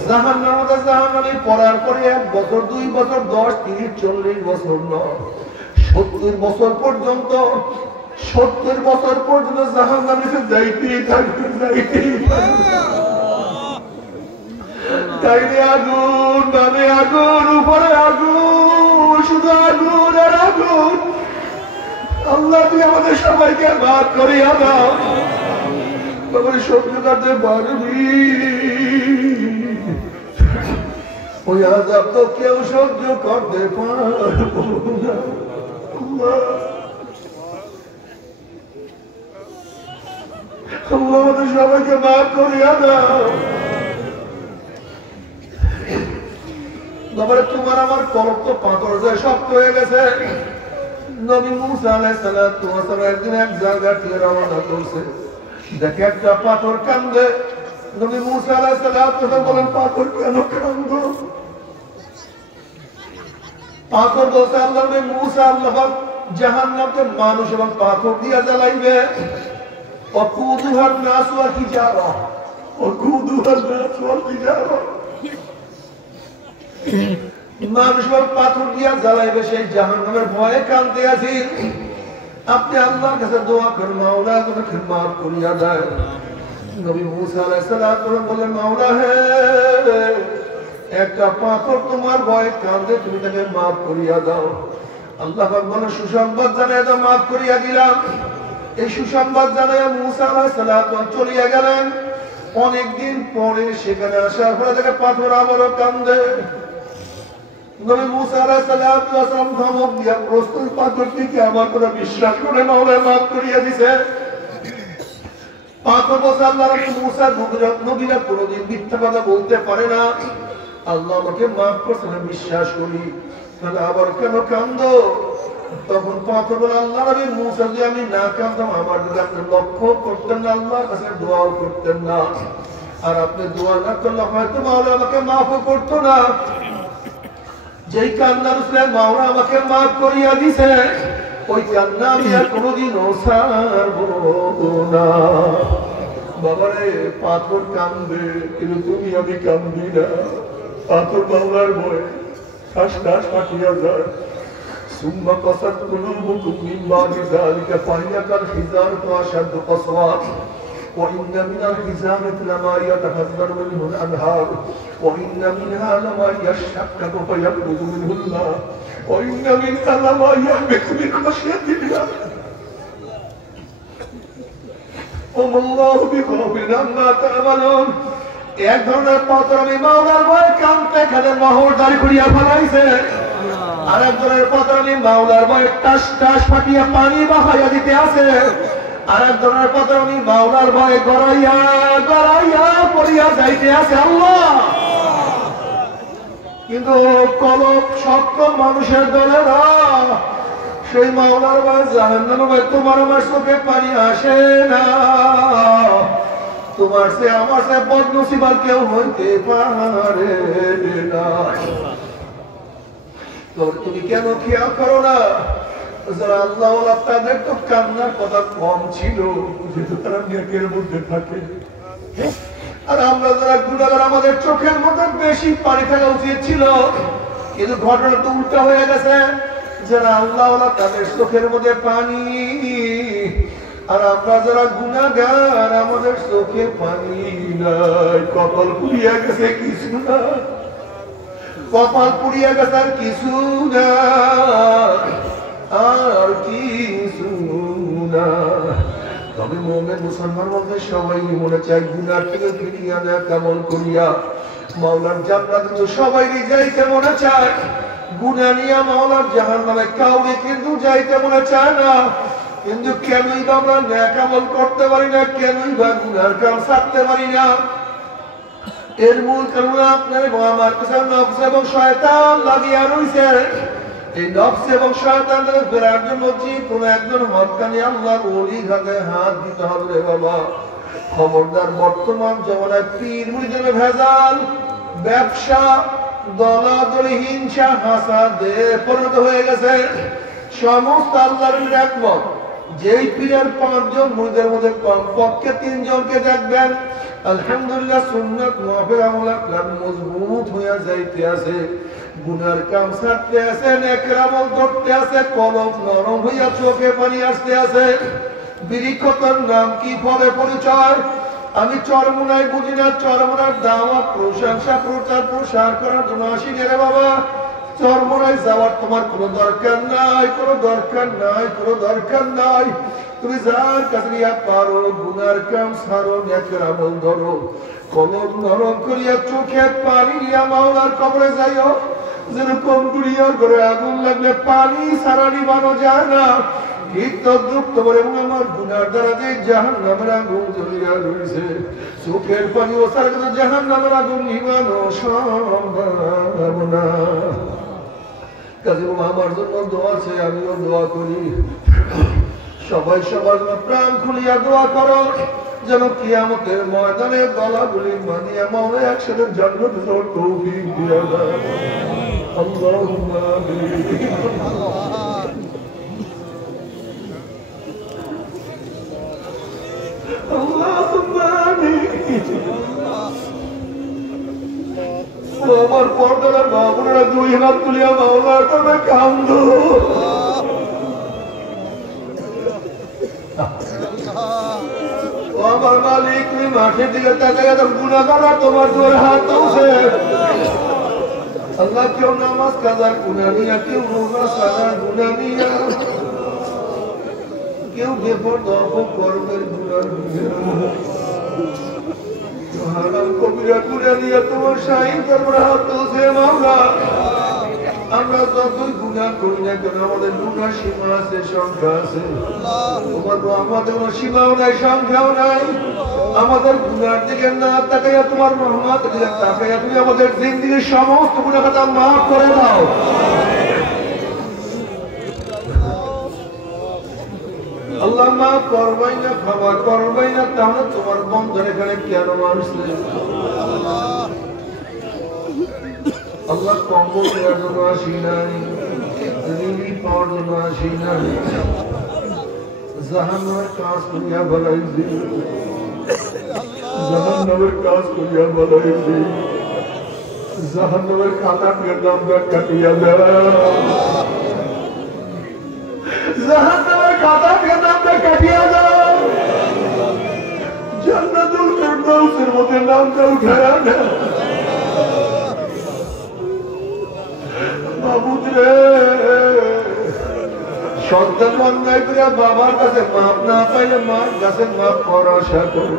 জাহান্নামে পড়ার পরে 1 বছর, 2 বছর, 10, 30, 40 বছর নয়, 70 বছর পর্যন্ত, 70 বছর পর্যন্ত জাহান্নামে যাইতেই থাকবে, যাইতেই থাকবে। ডাইনে আগুন, বামে আগুন, উপরে আগুন, শুধু আগুন আর আগুন। আল্লাহ তুই আমাদের সবাইকে মাফ করিয়া দাও। তোমার সহ্য করতে পারবি? ওই আযাব তো কেউ সহ্য করতে পারবো না। আমাদের সবাইকে মাফ করিয়া দাও। বাবা, তোমার আমার কলব তো পাথর যায়, শক্ত হয়ে গেছে। নবী মুসা আলাইহিস সালাতু ওয়াস সালাম একদিন এক জায়গা থেকে রওনা করছে, দেখে একটা পাথর কান্দে। নবী মুসা আলাইহিস সালাতু ওয়াস সালাম বলেন, পাথর কেন কান্দো? পাথর বলতে আল্লাহ নবী মুসা, আল্লাহ জাহান্নামকে মানুষ এবং পাথর দিয়া জ্বালাইবে। ওয়াকুদুহান নাস ওয়াল হিজারা, ওয়াকুদুহান নাস ওয়াল হিজারা, মানুষ এবং পাথর দিয়া জ্বালাইবে। সেই জাহান্নামের ভয়ে কাঁদতে আছি। আপনি আল্লাহর কাছে দোয়া করেন, মাওলা আমাকে মাফ করিয়া দেয়। নবী মুসা আলাইহিস সালাম বললেন, মাওলা হে, একটা পাথর তোমার ভয়ে কাঁদে, তুমি তাকে মাফ করিয়া দাও। আল্লাহ পাক বলেন, সুসংবাদ জানায় দাও, মাফ করিয়া দিলাম। এই সুসংবাদ জানায় মুসা আলাইহিস সালাম চলিয়া গেলেন। অনেকদিন পরে সেখানে আসার পরে তাকে পাথর আবারও কান্দে। নবী মুসা আলাইহিস সালাম ধমক দিয়া প্রস্তুত, পাথরটিকে আমার কথা বিশ্বাস করে মাওলা মাফ করিয়া দিছে। পাথর বলছে, আল্লাহ মুসা নবীরা কোনোদিন মিথ্যা কথা বলতে পারে না, আল্লাহ আমাকে মাফ করছে, বিশ্বাস করি, তাহলে আবার কেন কান্দো? তখন পাথর বলে, আল্লাহ নবী মুসা, যদি আমি না কাঁদতাম, আমার যদি আপনি লক্ষ্য করতেন না, আল্লাহর কাছে দোয়াও করতেন না, আর আপনি দোয়া না করলে হয়তো মাওলা আমাকে মাফও করতো না। যেই কান্নার উপরে মাওলা আমাকে মাফ করিয়া দিছে, ওই কান্না আমি আর কোনোদিনও ছাড়বো না। বাবারে, পাথর কান্দে, কিন্তু তুমি আমি কান্দি না। পাথর মাওলার ভয়ে ঠাস ঠাস ফাটিয়া যায়। ثم قست قلوبكم من بعد ذلك فهي كالحجارة أشد قسوة وإن من الحجارة لما يتفجر منه الأنهار وإن منها لما يشقق فيخرج منه الماء وإن منها لما يهبط من خشية الله وما الله بغافل عما تعملون। এক ধরনের পাথর আমি মাওলার ভয়ে কাঁদতে এখানে মহরদারি করিয়া ফেলাইছে, আর একজনের পাথর আমি মাওলার ভয়ে টাস টাস ফাটিয়া পানি বাহাইয়া দিতে আছে, আর একজনের পাথর আমি মাওলার ভয়ে গড়াইয়া গড়াইয়া পড়িয়া যাইতে আছে। আল্লাহ কিন্তু কলব শক্ত মানুষের দলেরা সেই মাওলার ভয়ে জাহান্নামের ভয়ে তোমার আমার চোখে পানি আসে না। তোমার সে আমার সে বদনসিব আর কেউ হইতে পারে না। তুমি কেন খেয়াল করো না? যারা আল্লাহ তাদের তো কান্নার কথা কম ছিল, যেহেতু তারা নেকের মধ্যে থাকে, আর আমরা যারা গুনাহগার আমাদের চোখের মধ্যে বেশি পানি থাকা উচিত ছিল, কিন্তু ঘটনা তো উল্টা হয়ে গেছে। যারা আল্লাহ তাদের চোখের মধ্যে পানি, আর আমরা যারা গুনাহগার আমাদের চোখে পানি নাই। কপাল পুড়িয়া গেছে কিছু না, কপাল পুড়িয়া গেছে আর কিছু না, আর কিছু না। তবে মুমিন মুসলমান বলতে সবাই মনে চায় গুনাহ থেকে ফিরিয়া নেয়া কেমন করিয়া মাওলার জান্নাতে, তো সবাই যাইতে মনে চায়। গুনাহ নিয়ে মাওলার জাহান্নামে কাউকে কিন্তু যাইতে মনে চায় না। কিন্তু কেনই বা আমরা নেক আমল করতে পারি না, কেনই বা গুনার কাজ ছাড়তে পারি না? এর মূল কারণ আপনার আমার কাছে নফস এবং শয়তান লাগিয়া রয়েছে। এই নফস এবং শয়তানদের ফেরার জন্য যে কোনো একজন হক্কানি আল্লাহর ওলির হাতে হাত দিতে হবে রে বাবা। খবরদার, বর্তমান জমানায় পীর মুরিদের ভেজাল, ব্যবসা, দলাদলি, হিংসা, হাসাদে পরিণত হয়ে গেছে। সমস্ত আল্লাহর একমত, যেই পীরের 5 জন মুরিদের মধ্যে কমপক্ষে 3 জনকে দেখবেন আলহামদুলিল্লাহ সুন্নাত মুআফিক আমল আকলাম মজবুত হইয়া যাইতে আছে, গুনার কাম ছাড়তে আছে, নেকের আমল করতে আছে, কলব নরম হইয়া চোখে পানি আসতে আছে। বিরিক্ষতর নাম কি, ফলে পরিচয় আমি চরমুনায় বুঝি না। চরমুনার দাওয়াত, প্রশংসা, প্রচার প্রসার করার জন্য আসি রে বাবা। চরমুনায় যাওয়ার তোমার কোনো দরকার নাই, কোনো দরকার নাই, কোনো দরকার নাই। তুমি যার কাছে গিয়া পারো গুনার কাম ছাড়ো, নেকের আমল ধরো, কলব নরম করিয়া চোখে পানি নিয়া মাওলার কবরে যাইও। যেরকম গুড়িয়ার ঘরে আগুন লাগলে পানি ছাড়া নিবানো যায় না, ঠিক তদ্রুপ তোমার এবং আমার গুনার দ্বারা যে জাহান্নামের আগুন জ্বলিয়া রয়েছে, চোখের পানি ও তার কাছে জাহান্নামের আগুন নিবানো সম্ভব না। কাজে আমার জন্য দোয়া আছে, আমিও দোয়া করি। সবাই সবার জন্য প্রাণ খুলিয়া দোয়া করো, যেন কিয়ামতের ময়দানে গলাগুলি মানিয়া মাওলা একসাথে জান্নাতে যাওয়ার তৌফিক দিয়া দাও। আল্লাহুম্মা আমিন। আল্লাহুম্মা আমিন। আমার পর্দার বাবুরা 2 হাত তুলিয়া মাওলার কাছে কান্দো। আমার আমার মালিক তুমি মাঠের দিকে তাকাইয়া তো গুনাহগার তোমার দুয়ারে হাত তুলছে আল্লাহ কেউ নামাজ কাজার গুনাহ নিয়া কেউ রোজা সাজার গুনাহ নিয়া কেউ বেপরদা কর্মের গুনাহ নিয়া হারাম কবিরা গুনাহ নিয়া তোমার শাহিদের হাত তুলছে মাওলা আমরা যতই গুনাহ করি না কেন আমাদের গুনাহ সীমা আছে সংখ্যা আছে তোমার আমাদের কোনো সীমাও নাই সংখ্যাও নাই আমাদের গুনার দিকে না তাকাইয়া তোমার রহমতের দিকে তাকাইয়া তুমি আমাদের জিন্দেগীর সমস্ত গুনাহ খাতা মাফ করে দাও আল্লাহ মাফ করবাই না ক্ষমা করবাই না তাহলে তোমার বন্ধন এখানে কেন আসলে আল্লাহ কম্বল দেওয়ার জন্য আসি নাই রিলি পাওয়ার জন্য আসি নাই জাহান্নামের কাজ করিয়া বলাইছি জাহান্নামের কাজ করিয়া বলাইছি জাহান্নামের খাতার নামটা কাটিয়া দেওয়া জাহান্নামের খাতার নামটা কাটিয়া দেওয়া জান্নাতুল ফিরদাউসের মধ্যে নামটা উঠায়া দেওয়া সন্তান অন্যায় করে বাবার কাছে মাপ না পাইলে মার কাছে মাপ করার আশা করে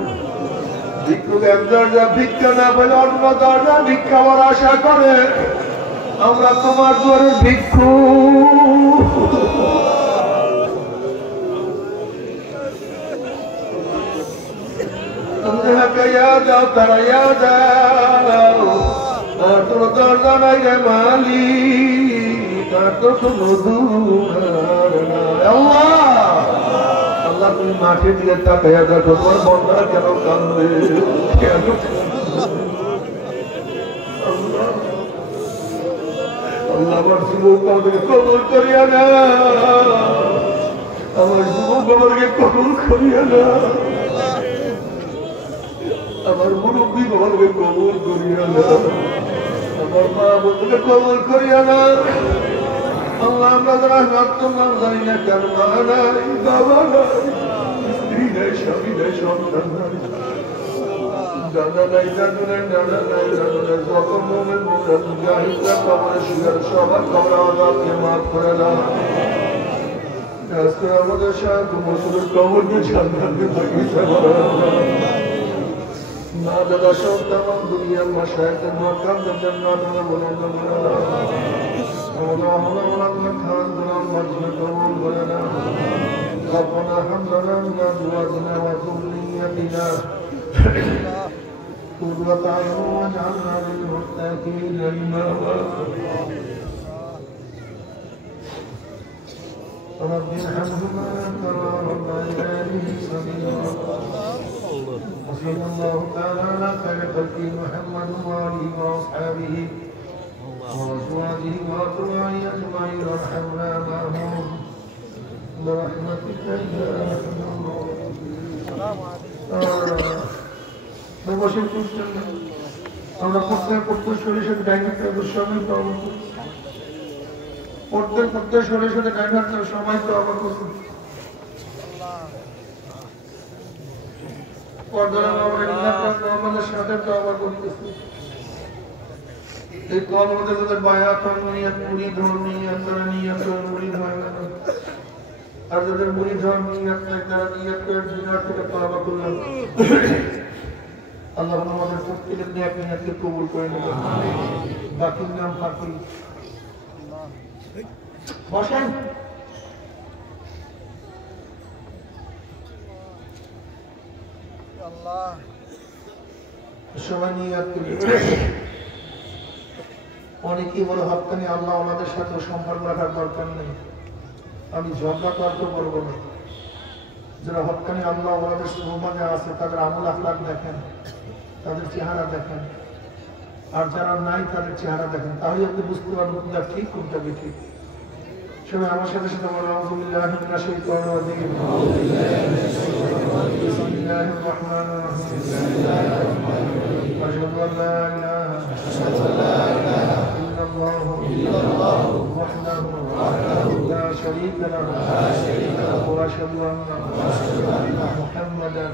ভিক্ষুক এক দরজা ভিক্ষা না পাইলে অন্য দরজা ভিক্ষা করার আশা করে আমরা তোমার দুয়ারে ভিক্ষু যাও তারা যাও আর তোর দরজা নাই রে মালিক আর তো কোনো দুয়ার নাই আল্লাহ তুমি মাঠে দিয়ে তাকাইয়া দেখো তোমার বন্ধা কেন কান্দে কেন আল্লাহ আমার যুবক আমাদেরকে কবুল করিয়া না আমার যুবক আমাদেরকে কবুল করিয়া না আমার মুরব্বী আমাদেরকে কবুল করিয়া না আমার মা বোনকে কবুল করিয়া না আল্লাহ আমরা যারা রক্ত নাম জানি না কেন মা নাই বাবা নাই স্ত্রী নাই স্বামী নাই সন্তান নাই দাদা নাই দাদু নাই দাদা নাই দাদু নাই যত মোমেন মোমেন মুজাহিদরা কবরে শুয়ার সবার কবর আযাবকে মাফ করে দাও আজকে আমাদের সাথে মুসলিম কবরকে জান্নাতের বাগিচা বানাও মা দাদা সব তামাম দুনিয়ার মাশায়েখের মাকামদের জান্নাতে বলন্দ করে দাও اللهم خان دلال مجمع قبول لنا ربنا هب لنا من ازواجنا وذريتنا قرة اعين واجعلنا للمتقين اماما رب ارحمهما كما ربياني صغيرا وصلى الله تعالى على خير خلقه محمد واله واصحابه وأزواجه وأتباعه أجمعين وارحمنا معهم برحمتك يا أرحم الراحمين. আমরা পড়তে শরীর সাথে ডাইনিং টেবিল সময় পাবো পড়তে শরীর সাথে ডাইনিং টেবিল সময় পাবো পর্দার আমাদের সাথে তো আবার করতেছি এই কল মধ্যে তাদের বায়াত নিয়ত মুরিদ নিয়ত তারা নিয়ত মুরিদ হয় না আর যাদের মুরিদ হওয়ার নিয়ত নাই তারা নিয়ত করে দুনিয়া থেকে তওবা করলেন আল্লাহ আমাদের প্রত্যেকের নিয়তকে কবুল করে নেবেন বাকির নাম ফাঁকি বসেন আল্লাহ সবাই নিয়ত করি অনেকেই বলে হক্কানি আল্লাহ ওনাদের সাথে সম্পর্ক রাখার দরকার নেই আমি ঝগড়া তর্ক করবো না যারা হক্কানি আল্লাহ ওনাদের সমাজে আছে তাদের আমল আখলাক দেখেন তাদের চেহারা দেখেন আর যারা নাই তাদের চেহারা দেখেন তাহলে আপনি বুঝতে পারবেন কোনটা ঠিক কোনটা বেঠিক সবাই আমার সাথে সাথে বলেন আউযুবিল্লাহি মিনাশ শাইতানির রাজিম বিসমিল্লাহির রহমানির রহিম আশহাদু আল লা ইলাহা ইল্লাল্লাহ ওয়াহদাহু লা শারীকা লাহু ওয়া আশহাদু আন্না মুহাম্মাদান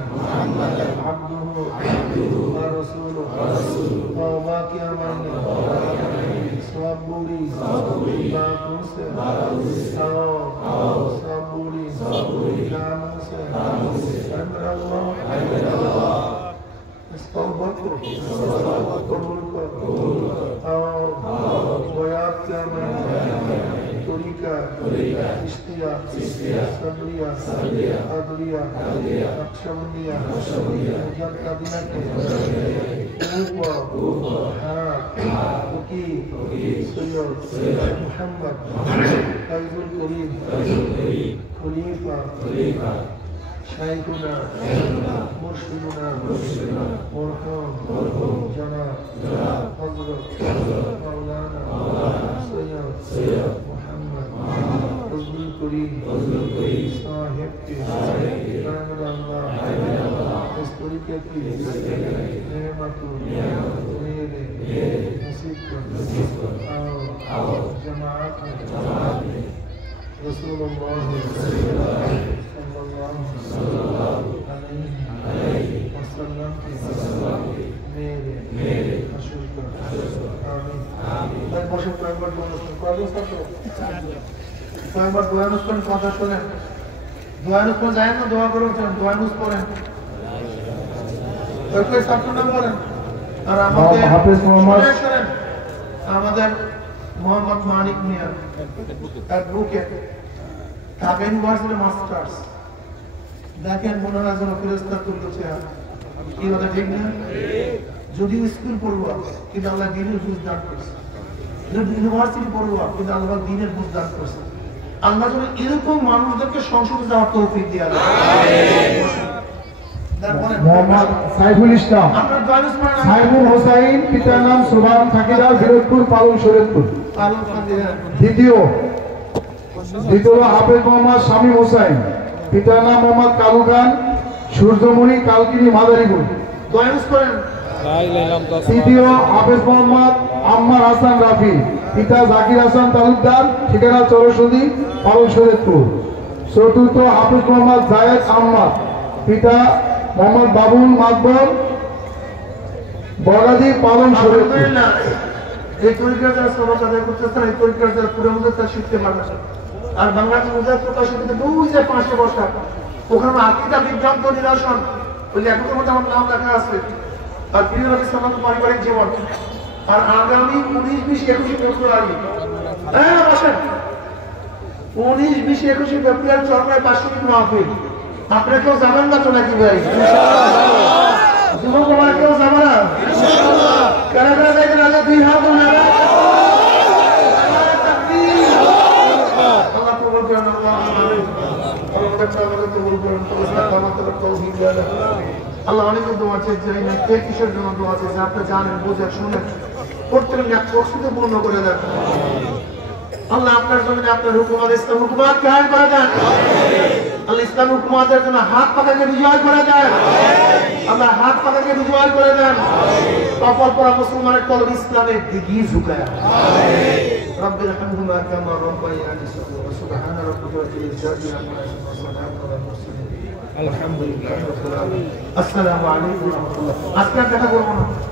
से आओ सबूरी नामों से अल्लाह इस तौबा को कबूल कर आओ बयात करना तरीका इश्तिया सदरिया अदरिया नक्शबंदिया मुजद्दिदा के ऊपर हाँ की सैयद मोहम्मद फैजुल करीम खलीफा शाइखुना मुर्शिदुना मरहूम जनाब हजरत मौलाना सैयद मोहम्मद फैजुल करीम साहिब के रहमतुल्लाह इस तरीके की नेमतों मेरे नसीब कर आओ जमात में रसूलुल्लाह सल्लल्लाहु अलैहि वसल्लम के मेरे मशहूर कर आमीन তাই বসে কয়েকবার দোয়া করুন কয়জন ছাত্র কয়েকবার দোয়া করেন কথা শুনেন দোয়া করে যায় না দোয়া করুন দোয়া করেন ওই ছাত্র নাম বলেন আর আমাদের হাফেজ মোহাম্মদ আমাদের মোহাম্মদ মানিক মিয়া অ্যাডভোকেট ঢাকা ইউনিভার্সিটি মাস্টার্স দেখেন মনে হয় যেন ফেরেশতা তুলছে কি কথা ঠিক না যদিও স্কুল পড়ুয়া কিন্তু আল্লাহ দিনের বুঝ দান করছে যদি ইউনিভার্সিটি পড়ুয়া কিন্তু আল্লাহ দিনের বুঝ দান করছে আল্লাহ যেন এরকম মানুষদেরকে সংসদে যাওয়ার তৌফিক দিয়ে দেয় মোহাম্মদ সাইফুল ইসলাম সাইফুল হোসাইন পিতার নাম সুবহান থাকিদার বিরোধপুর পালন শরীয়তপুর দ্বিতীয় হাফেজ মোহাম্মদ শামীম হোসাইন পিতার নাম মোহাম্মদ কালু খান সূর্যমণি কালকিনি মাদারীপুর তৃতীয় হাফেজ মোহাম্মদ আম্মার হাসান রাফি পিতা জাকির হাসান তালুকদার ঠিকানা চরসদি পালন শরীয়তপুর চতুর্থ হাফেজ মোহাম্মদ জায়েদ আহমদ পিতা মোহাম্মদ বাবুল মাকবর বগাদি পালন শরীয়তপুর এই তরিকার যারা সবাই আদায় করতেছেন এই তরিকার যারা পুরো মধ্যে তা শিখতে পারবে আর বাংলাদেশ মুজাহিদ প্রকাশিত দুই যে 500 বছর ওখানে আকীদা বিভ্রান্ত নিরসন ওই লেখকের মধ্যে আমার নাম লেখা আছে আর প্রিয় নবী সাল্লাল্লাহু আলাইহি পারিবারিক জীবন আর আগামী 19 20 21 ফেব্রুয়ারি হ্যাঁ বসেন 19 20 21 ফেব্রুয়ারি চরমায় বার্ষিক মাহফিল আপনারা কেউ যাবেন না তো নাকি ভাই ইনশাআল্লাহ যুবক ভাই কেউ যাবে না ইনশাআল্লাহ কারা কারা যাইতে রাজা দুই হাত উঠাবে আল্লাহ কবুল করেন আল্লাহ আমিন আল্লাহ অনেক দোয়া আছে যাই না কে কিসের জন্য দোয়া আছে আপনি জানেন বুঝেন শুনেন প্রত্যেক এক কষ্টে পূর্ণ করে দেন আল্লাহ আপনার জন্য আপনার হুকুমাত ইসলাম হুকুমাত কায়েম করে দেন আল্লাহ ইসলাম হুকুমাতের জন্য হাত পাকাকে বিজয় করে দেন আল্লাহ হাত পাকাকে বিজয় করে দেন কপাল পরা মুসলমানের কলব ইসলামের দিকে ঝুঁকায় رب ارحمهما كما ربياني صغيرا سبحان ربك رب العزة عما يصفون وسلام على المرسلين الحمد لله رب العالمين السلام عليكم ورحمة الله